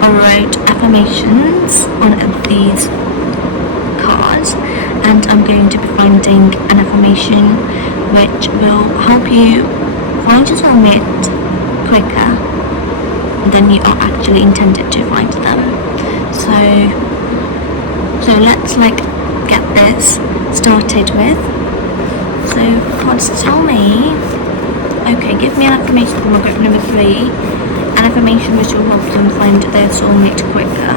or wrote affirmations on these cards, and I'm going to be finding an affirmation which will help you find your soulmate quicker than you are actually intended to find them. So let's get this started with. So cards tell me, okay, give me an affirmation for group number 3, an affirmation which will help them find their soulmate quicker,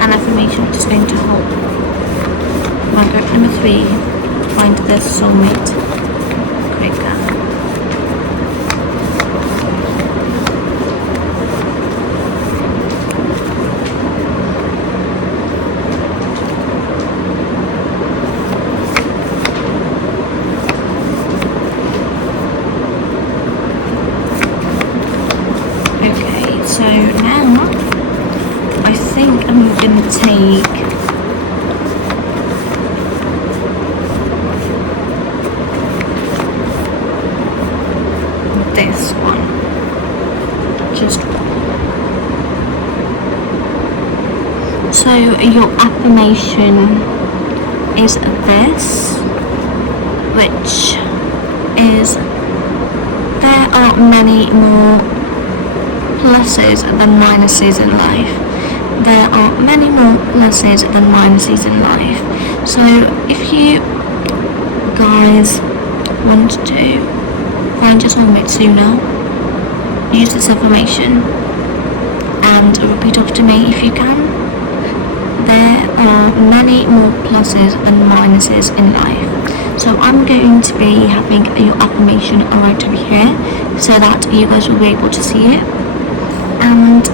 an affirmation which is going to help my group number 3 find their soulmate quicker. Okay, so now I think I'm going to take this one, just one. So your affirmation is this, which is, there are many more pluses than minuses in life. There are many more pluses than minuses in life. So if you guys want to find your soulmate sooner, use this affirmation and repeat after me if you can. There are many more pluses than minuses in life. So I'm going to be having your affirmation right over here so that you guys will be able to see it. And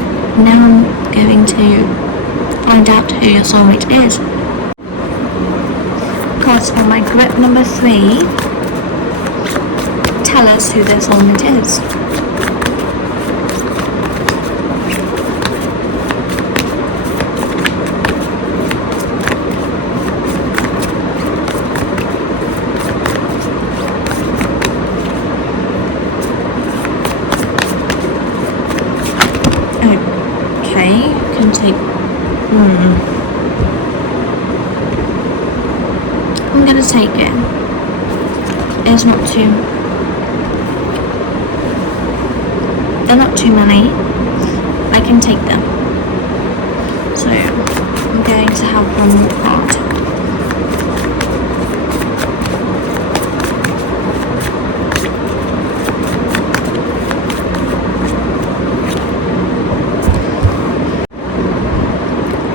now I'm going to find out who your soulmate is. Cards for my grip number 3 tell us who their soulmate is. Okay, can take. I'm gonna take it. It's not too. They're not too many. I can take them. So I'm going to have one more card.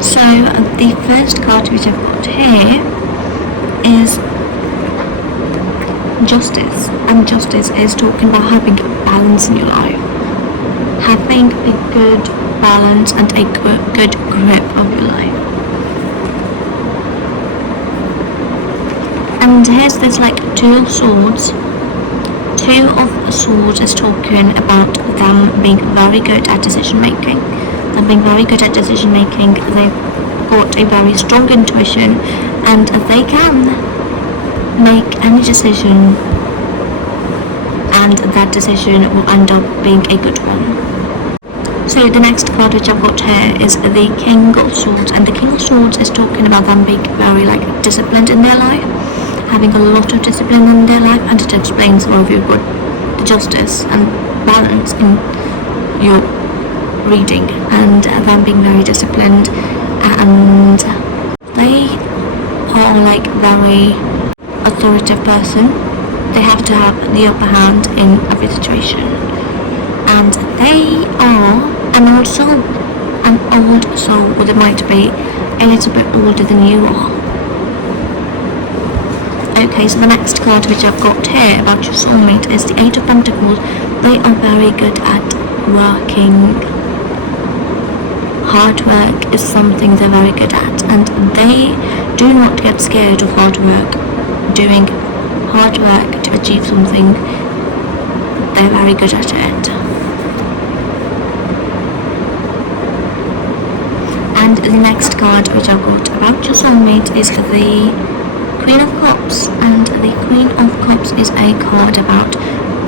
So the first card which I've got here is justice, and justice is talking about having balance in your life, having a good balance and a good grip of your life. And here's this like 2 of swords. 2 of swords is talking about them being very good at decision making. They've got a very strong intuition, and they can make any decision, and that decision will end up being a good one. So the next card which I've got here is the King of Swords, and the King of Swords is talking about them being very like disciplined in their life, having a lot of discipline in their life, and it explains why you've got the justice and balance in your reading, and them being very disciplined, and they are like very authoritative person. They have to have the upper hand in every situation, and they are an old soul, or they might be a little bit older than you are. Okay, so the next card which I've got here about your soulmate is the 8 of Pentacles. They are very good at working. Hard work is something they're very good at, and they do not get scared of hard work. Doing hard work to achieve something, they're very good at it. And the next card which I've got about your soulmate is the Queen of Cups, and the Queen of Cups is a card about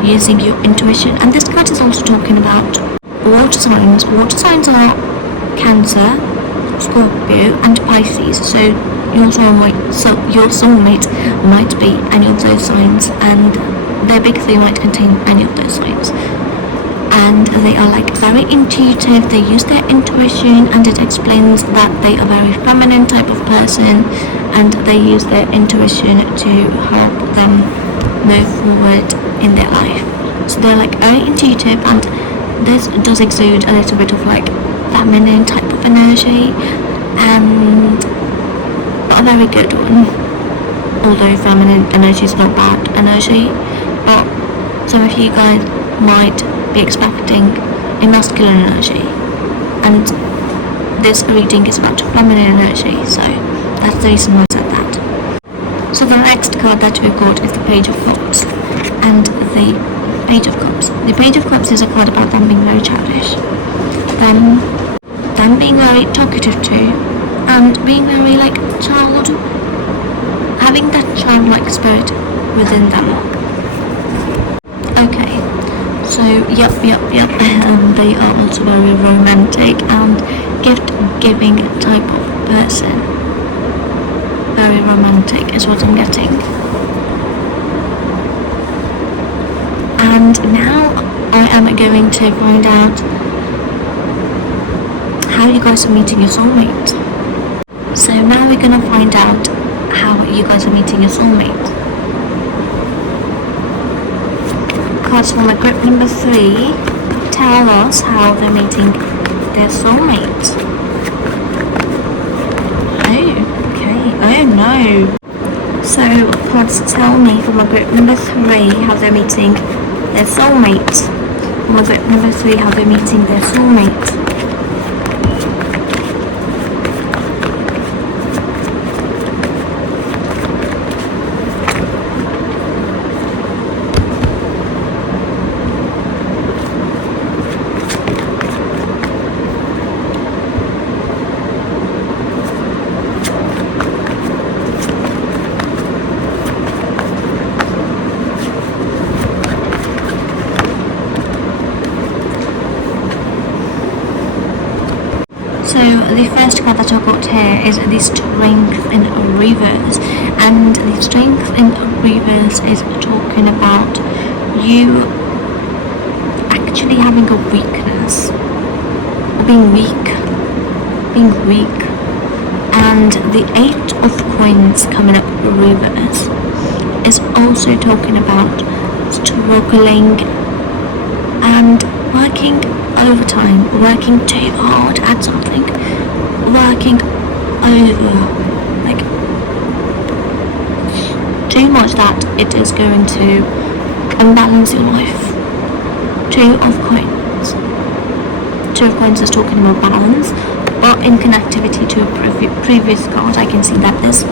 using your intuition, and this card is also talking about water signs. Water signs are Cancer, Scorpio and Pisces, so your soulmate might be any of those signs, and their big 3 might contain any of those signs. And they are like very intuitive, they use their intuition, and it explains that they are very feminine type of person, and they use their intuition to help them move forward in their life. So they're like very intuitive, and this does exude a little bit of like feminine type of energy, and a very good one, although feminine energy is not bad energy. But some of you guys might be expecting a masculine energy, and this reading is about feminine energy, so that's the reason why I said that. So the next card that we've got is the Page of Cups, and the Page of Cups. The Page of Cups is a card about them being very childish, them being very talkative too, and being very like child, having that childlike spirit within them. Okay, so yep. They are also very romantic and gift-giving type of person. Very romantic is what I'm getting. And now I am going to find out how you guys are meeting your soulmate. So now we're gonna find out how you guys are meeting your soulmate. Cards from my grip number 3 tell us how they're meeting their soulmate. Oh, okay. Oh no. So cards tell me for my group number 3 how they're meeting their soulmate. For my group number 3 how they're meeting their soulmate. So the first card that I got here is the Strength in Reverse, and the Strength in Reverse is talking about you actually having a weakness, or being weak, and the 8 of Coins coming up reverse is also talking about struggling and working overtime, working too hard at something, working over, like too much that it is going to unbalance your life. 2 of Coins. 2 of Coins is talking about balance, but in connectivity to a previous card, I can see that this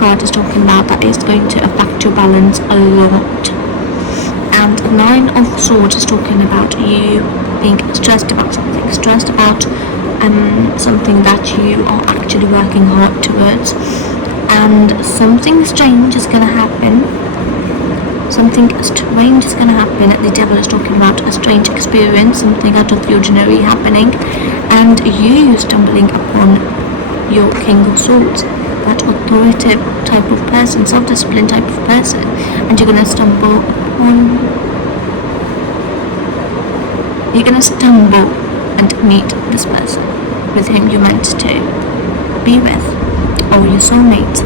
card is talking about that is going to affect your balance a lot. And 9 of Swords is talking about you being stressed about something, something that you are actually working hard towards, and something strange is going to happen. The Devil is talking about a strange experience, something out of the ordinary happening, and you stumbling upon your King of Swords, that authoritative type of person, self-disciplined type of person, and you're going to stumble and meet this person with whom you're meant to be with, or your soulmate.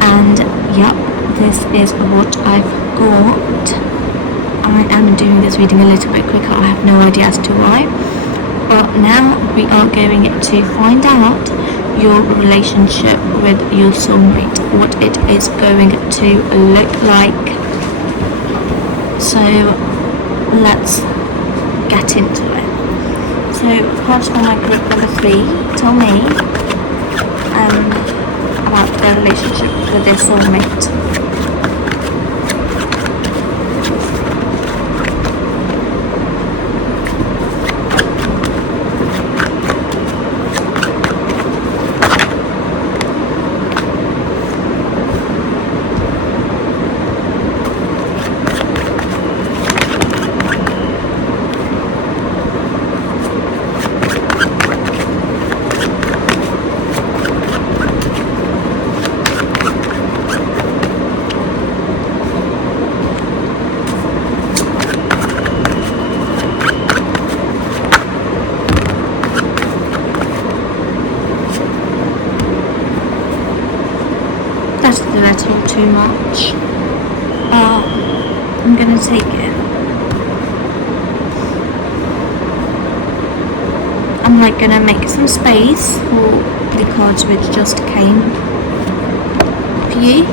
And yep, this is what I've got. I am doing this reading a little bit quicker, I have no idea as to why, but now we are going to find out your relationship with your soulmate, what it is going to look like. So let's get into it. So cards for my group number 3 tell me about their relationship with their soulmate. That's a little too much, but I'm gonna take it. I'm like gonna make some space for the cards which just came for you.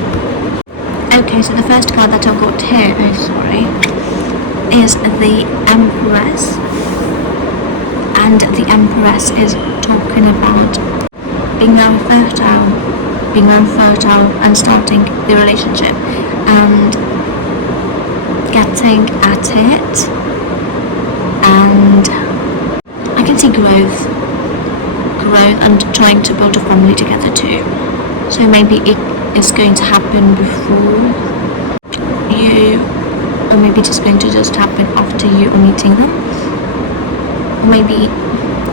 Okay, so the first card that I've got here, is the Empress, and the Empress is talking about being very fertile and starting the relationship and getting at it, and I can see growth and trying to build a family together too. So maybe it is going to happen before you, or maybe it's going to just happen after you are meeting them, or maybe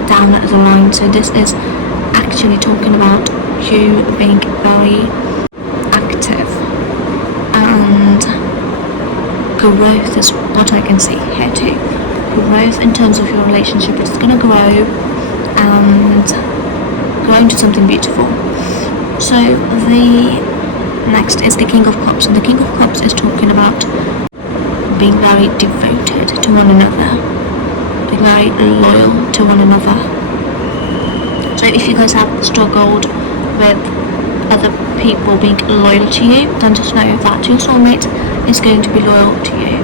down the line. So this is actually talking about you being very active, and growth is what I can see here too. Growth in terms of your relationship, it's going to grow and grow into something beautiful. So the next is the King of Cups, and the King of Cups is talking about being very devoted to one another, being very loyal to one another, So if you guys have struggled with other people being loyal to you, then just know that your soulmate is going to be loyal to you.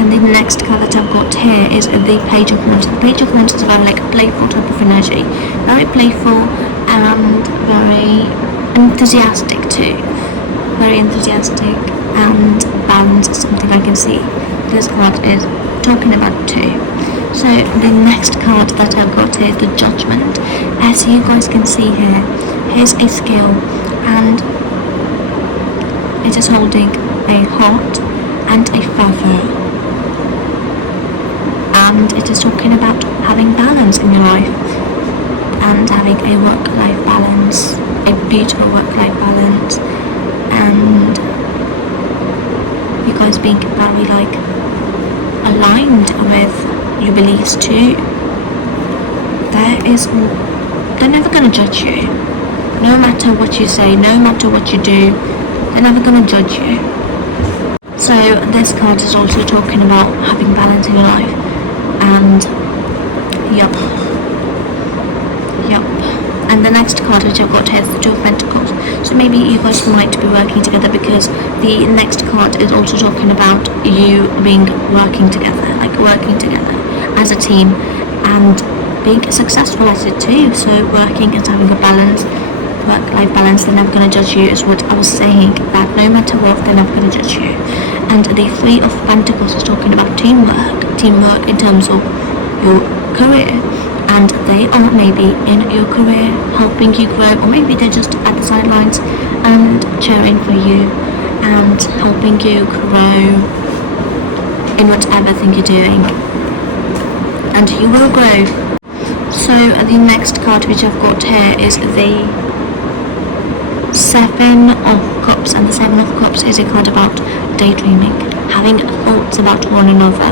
And the next card that I've got here is the Page of Wands. The Page of Wands is a very like playful type of energy, very playful and very enthusiastic too. Very enthusiastic and balanced, something I can see. This card is talking about too. So the next card that I've got here is the Judgment. As you guys can see here, here's a scale and it is holding a heart and a feather. And it is talking about having balance in your life and having a work-life balance, a beautiful work-life balance, and you guys being very like aligned with your beliefs too. They're never gonna judge you. No matter what you say, no matter what you do, they're never gonna judge you. So this card is also talking about having balance in your life. And yup. And the next card which I've got here is the Two of Pentacles. So maybe you guys might be working together, because the next card is also talking about you working together as a team and being successful at it too. So working and having a balance, work-life balance. They're never going to judge you, is what I was saying, that no matter what, they're never going to judge you. And the Three of Pentacles is talking about teamwork in terms of your career, and they are maybe in your career helping you grow, or maybe they're just at the sidelines and cheering for you and helping you grow in whatever thing you're doing, and you will grow. So the next card which I've got here is the Seven of Cups, and the Seven of Cups is a card about daydreaming, having thoughts about one another.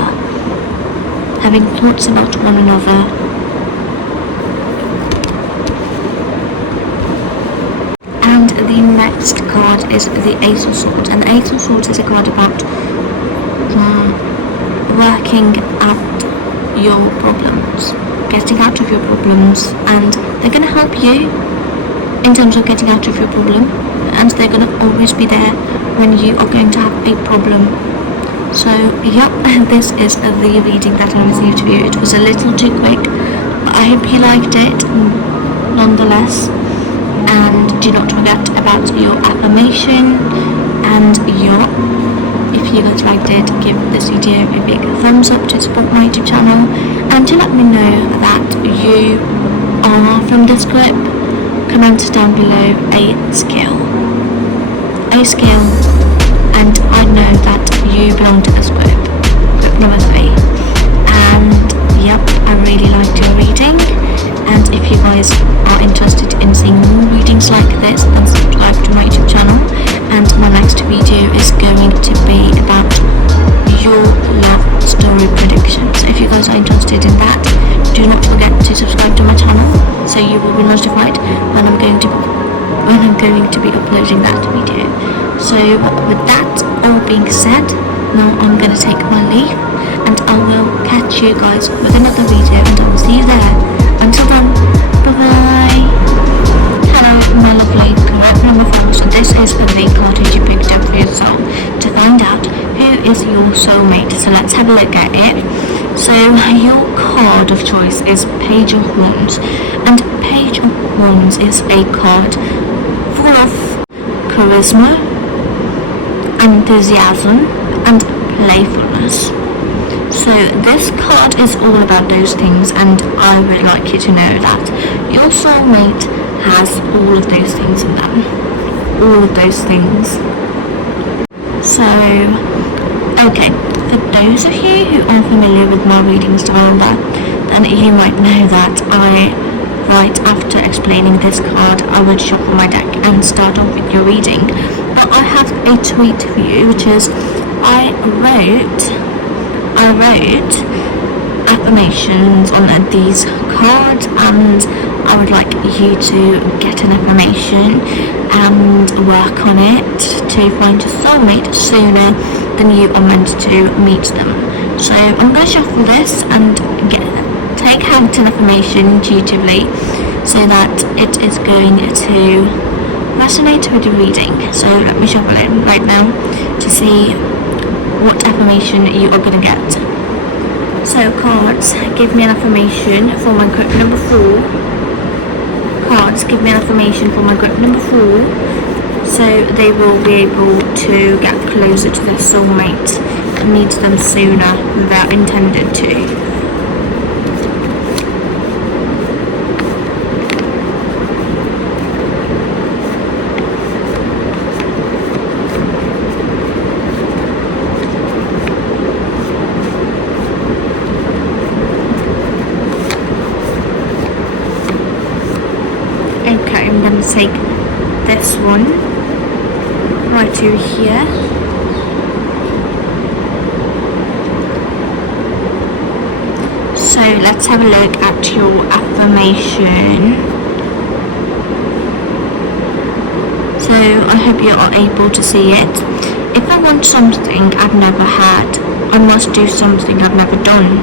And the next card is the Ace of Swords, and the Ace of Swords is a card about working at your problems, getting out of your problems, and they're going to help you in terms of getting out of your problem, and they're going to always be there when you are going to have a problem. So yep, this is the reading that I received for you. It was a little too quick, but I hope you liked it nonetheless. And do not forget about your affirmation, and if you guys liked it, give this video a big thumbs up to support my YouTube channel, and to let me know that you are from this group. Comment down below a skill, and I know that you belong to this group number 3. And yep, I really liked your reading, and if you guys are interested in seeing more readings like this, then subscribe to my YouTube channel, and my next video is going to be about your love story predictions. If you guys are interested in that, do not forget to subscribe to my channel so you will be notified when I'm going to be uploading that video. So with that all being said, now I'm going to take my leave, and I will catch you guys with another video, and I will see you there. Until then, bye bye. Hello my lovely correct number 4. So this is the card which you picked up for yourself to find out who is your soulmate. So let's have a look at it. So your card of choice is Page of Wands, and Page of Wands is a card full of charisma, enthusiasm and playfulness. So this card is all about those things, and I would like you to know that your soulmate has all of those things in them. All of those things. So, okay, for those of you who are familiar with my reading style, then you might know that right after explaining this card, I would shuffle my deck and start off with your reading. But I have a tweet for you, which is I wrote affirmations on these cards, and I would like you to get an affirmation and work on it to find your soulmate sooner than you are meant to meet them. So I'm going to shuffle this and take out an affirmation intuitively so that it is going to resonate with the reading. So let me shuffle it right now to see what affirmation you are going to get. So cards, give me an affirmation for my group number 4. Cards, give me an affirmation for my group number 4, so they will be able to get closer to their soulmate and meet them sooner than they're intended to. Okay, I'm going to take this one right over here. So let's have a look at your affirmation. So I hope you are able to see it. If I want something I've never had, I must do something I've never done.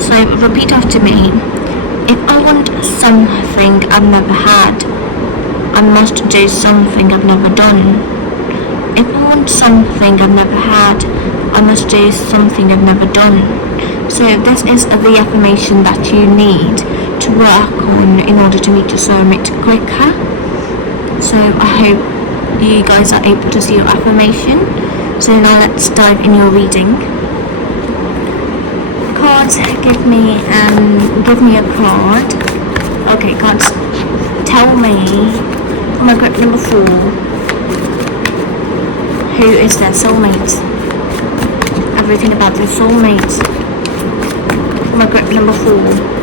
So repeat after me. If I want something I've never had, I must do something I've never done. If I want something I've never had, I must do something I've never done. So this is the affirmation that you need to work on in order to meet your soulmate quicker. So I hope you guys are able to see your affirmation. So now let's dive in your reading. Cards, give me a card. Okay, cards, tell me for my group number 4, who is their soulmate? Everything about their soulmate. For my group number 4.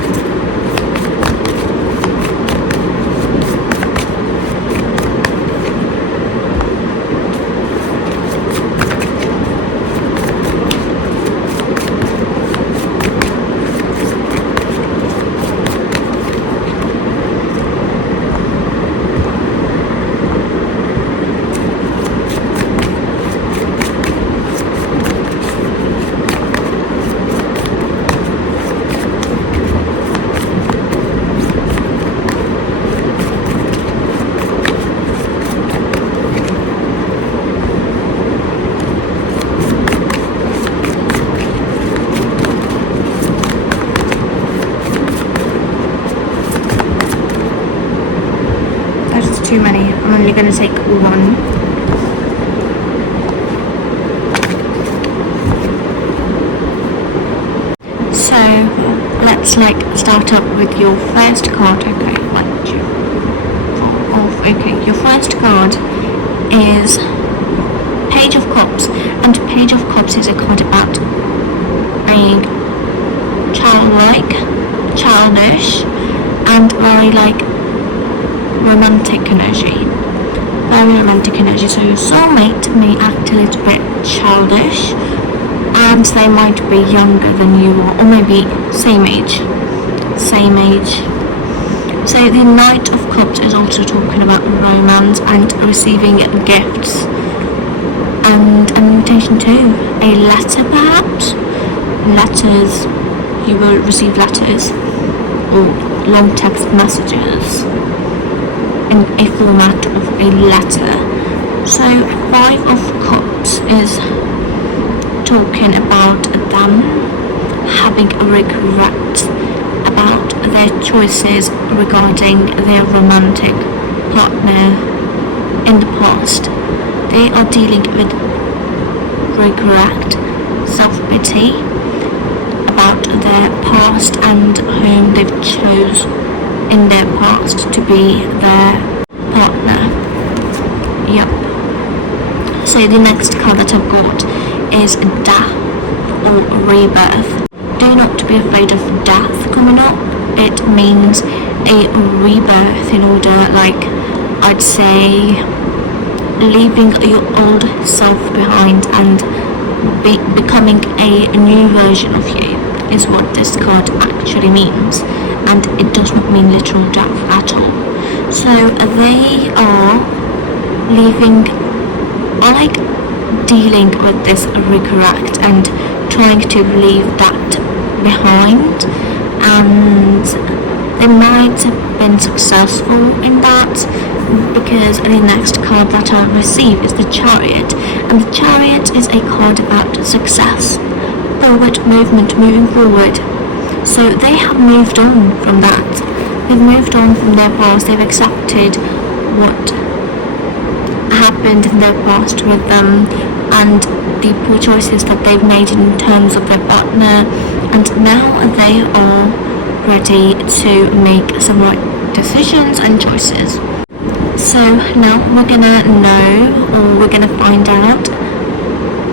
Too many. I'm only going to take one. So let's start up with your first card. Okay, 1, 2, 4. Okay, your first card is Page of Cups, and Page of Cups is a card about being childish, and very romantic energy. Very romantic energy. So your soulmate may act a little bit childish, and they might be younger than you are, or maybe same age. So the Knight of Cups is also talking about romance and receiving gifts and an invitation to a letter, perhaps. Letters, you will receive letters or long text messages in a format of a letter. So 5 of Cups is talking about them having a regret about their choices regarding their romantic partner in the past. They are dealing with regret, self-pity about their past and whom they've chose in their past to be their partner. Yep. So the next card that I've got is Death or Rebirth. Do not be afraid of death coming up. It means a rebirth in order, I'd say, leaving your old self behind and becoming a new version of you is what this card actually means, and it does not mean literal death at all. So they are dealing with this regret and trying to leave that behind, and They might have been successful in that, because the next card that I receive is the Chariot, and the Chariot is a card about success, forward movement, moving forward. So they have moved on from that. They've moved on from their past. They've accepted what happened in their past with them and the poor choices that they've made in terms of their partner, and now they are ready to make some right decisions and choices. So now we're gonna know, or we're gonna find out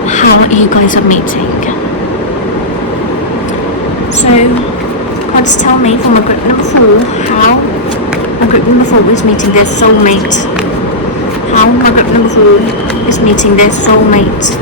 how you guys are meeting. So cards tell me from a group number 4 how a group number 4 is meeting their soulmate. How my group number 4 is meeting their soulmate.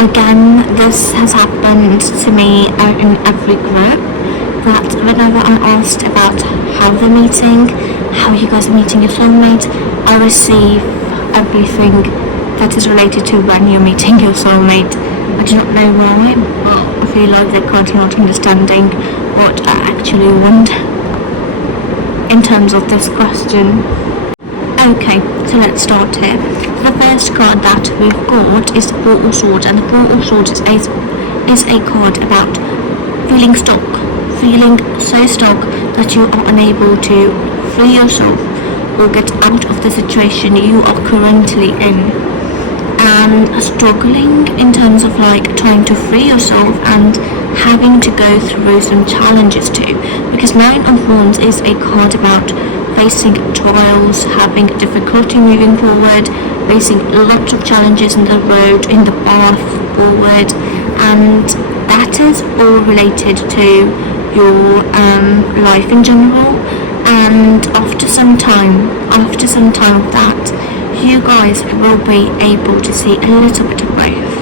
Again, this has happened to me in every group, that whenever I'm asked about how they're meeting, how you guys are meeting your soulmate, I receive everything that is related to when you're meeting your soulmate. I do not know why, but I feel like they're currently not understanding what I actually want in terms of this question. Okay, so let's start here. The first card that we've got is the Four of Swords, and the Four of Swords is a card about feeling stuck, feeling so stuck that you are unable to free yourself or get out of the situation you are currently in, and struggling in terms of like trying to free yourself and having to go through some challenges too, because Nine of Wands is a card about facing trials, having difficulty moving forward, facing lots of challenges in the road, in the path forward, and that is all related to your life in general. And after some time of that, you guys will be able to see a little bit of growth,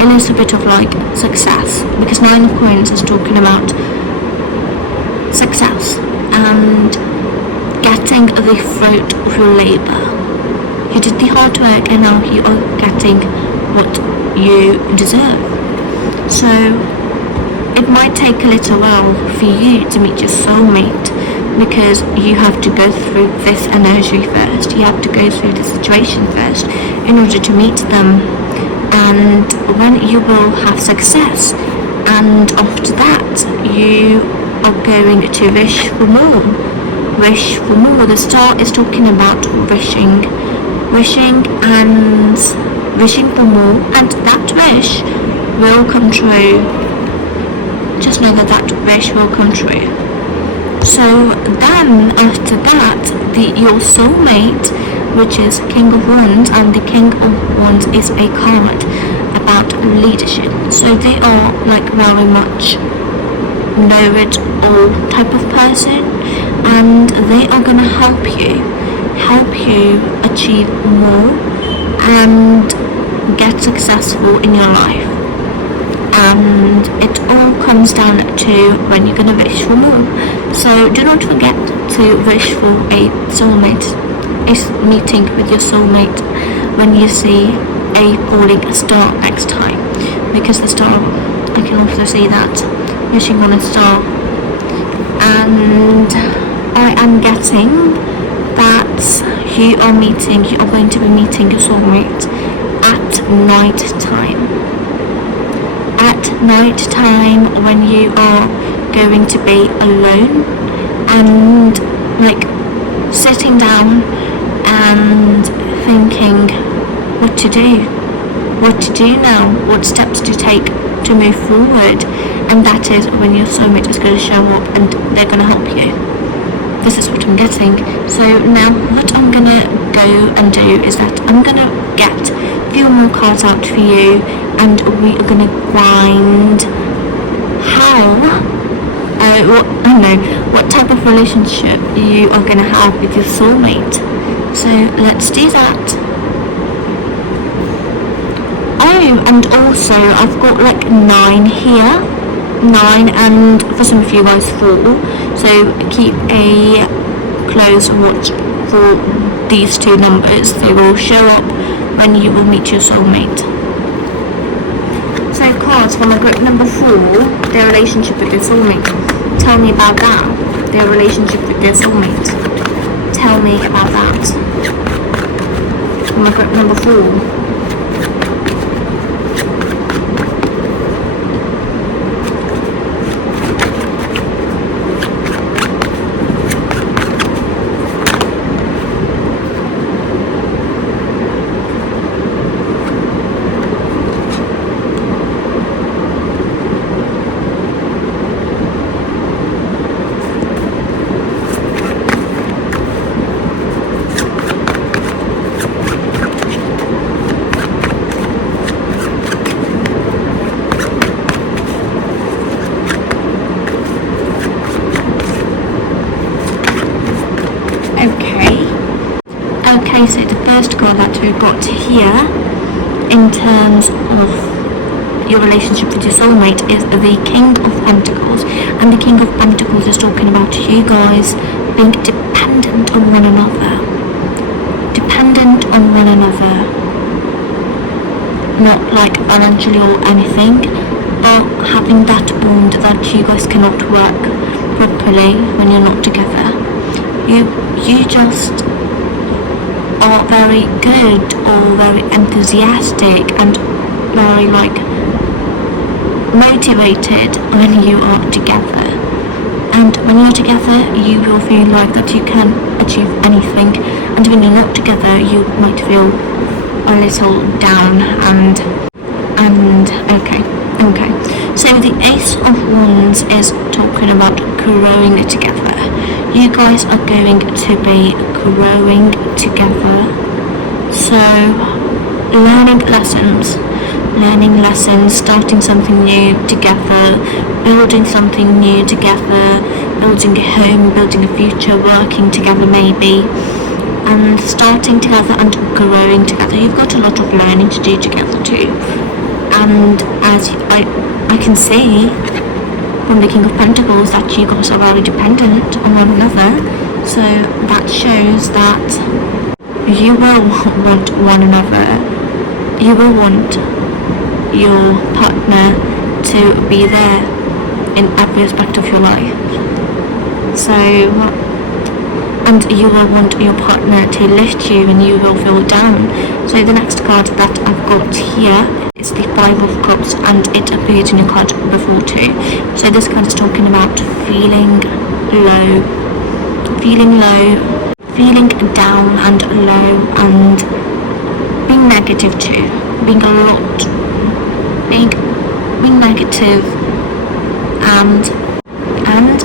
a little bit of like success, because Nine of Coins is talking about success and getting the fruit of your labor. You did the hard work and now you are getting what you deserve. So it might take a little while for you to meet your soulmate, because you have to go through this energy first. You have to go through the situation first in order to meet them. And when you will have success, and after that you are going to wish for more. Wish for more. The star is talking about wishing and wishing for more, and that wish will come true. Just know that that wish will come true. So then after that, your soulmate, which is King of Wands, and the King of Wands is a card about leadership. So they are like very much know-it-all type of person, and they are gonna help you achieve more and get successful in your life. And it all comes down to when you're gonna wish for more. So do not forget to wish for a soulmate, a meeting with your soulmate when you see a falling star next time, because the star, I can also see that, wishing on a star. And I am getting that you are going to be meeting your soulmate at night time. At night time, when you are going to be alone and like sitting down and thinking what to do, what to do now, what steps to take to move forward, and that is when your soulmate is going to show up and they're going to help you. This is what I'm getting. So now what I'm going to go and do is that I'm going to get a few more cards out for you, and we are going to grind what type of relationship you are going to have with your soulmate. So let's do that. Oh, and also I've got like 9 here, 9, and for some of you guys 4, so keep a close watch for these 2 numbers. They will show up when you will meet your soulmate. So cards for my group number 4, their relationship with their soulmate. Tell me about that, their relationship with their soulmate. Tell me about that. For my group number 4. Okay, so the first card that we've got here in terms of your relationship with your soulmate is the King of Pentacles, and the King of Pentacles is talking about you guys being dependent on one another. Dependent on one another. Not like financially or anything, but having that bond that you guys cannot work properly when you're not together. You just are very good or very enthusiastic and very like motivated when you are together, and when you're together you will feel like that you can achieve anything, and when you're not together you might feel a little down and okay. So the Ace of Wands is talking about growing together. You guys are going to be growing together. So learning lessons, starting something new together, building something new together, building a home, building a future, working together maybe, and starting together and growing together. You've got a lot of learning to do together too. And as I can see from the King of Pentacles that you guys are very dependent on one another, so that shows that you will want one another. You will want your partner to be there in every aspect of your life. So, and you will want your partner to lift you when you will feel down. So the next card that I've got here is the 5 of Cups, and it appeared in your card before too. So this card is talking about feeling low, feeling down and low, and being negative too, being negative, and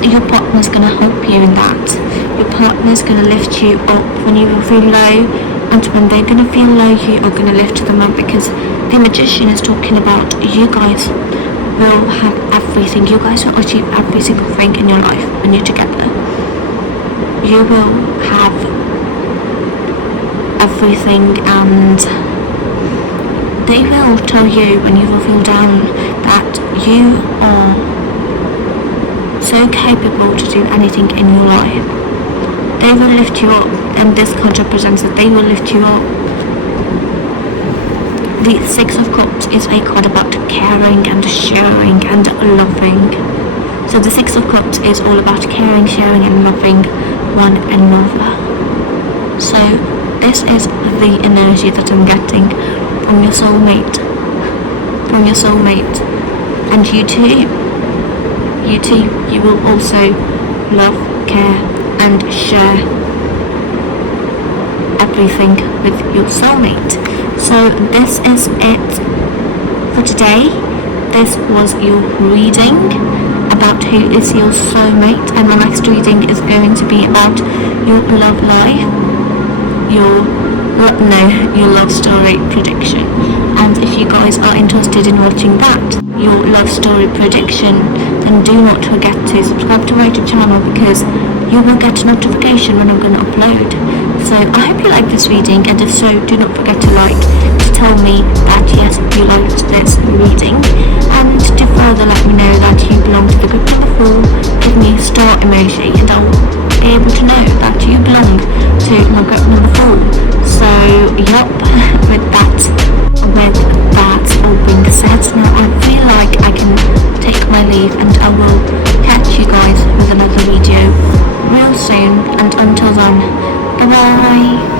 your partner's going to help you in that. Your partner's going to lift you up when you feel low, and when they're going to feel low you are going to lift them up, because the Magician is talking about you guys will have everything. You guys will achieve every single thing in your life when you're together. You will have everything, and they will tell you when you will feel down that you are so capable to do anything in your life. They will lift you up, and this card represents that they will lift you up. The 6 of Cups is a card about caring and sharing and loving. So the 6 of Cups is all about caring, sharing and loving one another. So this is the energy that I'm getting from your soulmate. And you too, you will also love, care and share everything with your soulmate. So this is it for today. This was your reading about who is your soulmate, and the next reading is going to be about your love life, your love story prediction. And if you guys are interested in watching that, your love story prediction, then do not forget to subscribe to my YouTube channel, because you will get a notification when I'm going to upload. So I hope you like this reading, and if so, do not forget to tell me that yes, you liked this reading, and to further let me know that you belong to the group number 4, give me a star emoji, and I'll be able to know that you belong to my group number 4. So yep, with that all being said, now I feel like I can take my leave, and I will catch you guys with another video real soon, and until then, bye bye.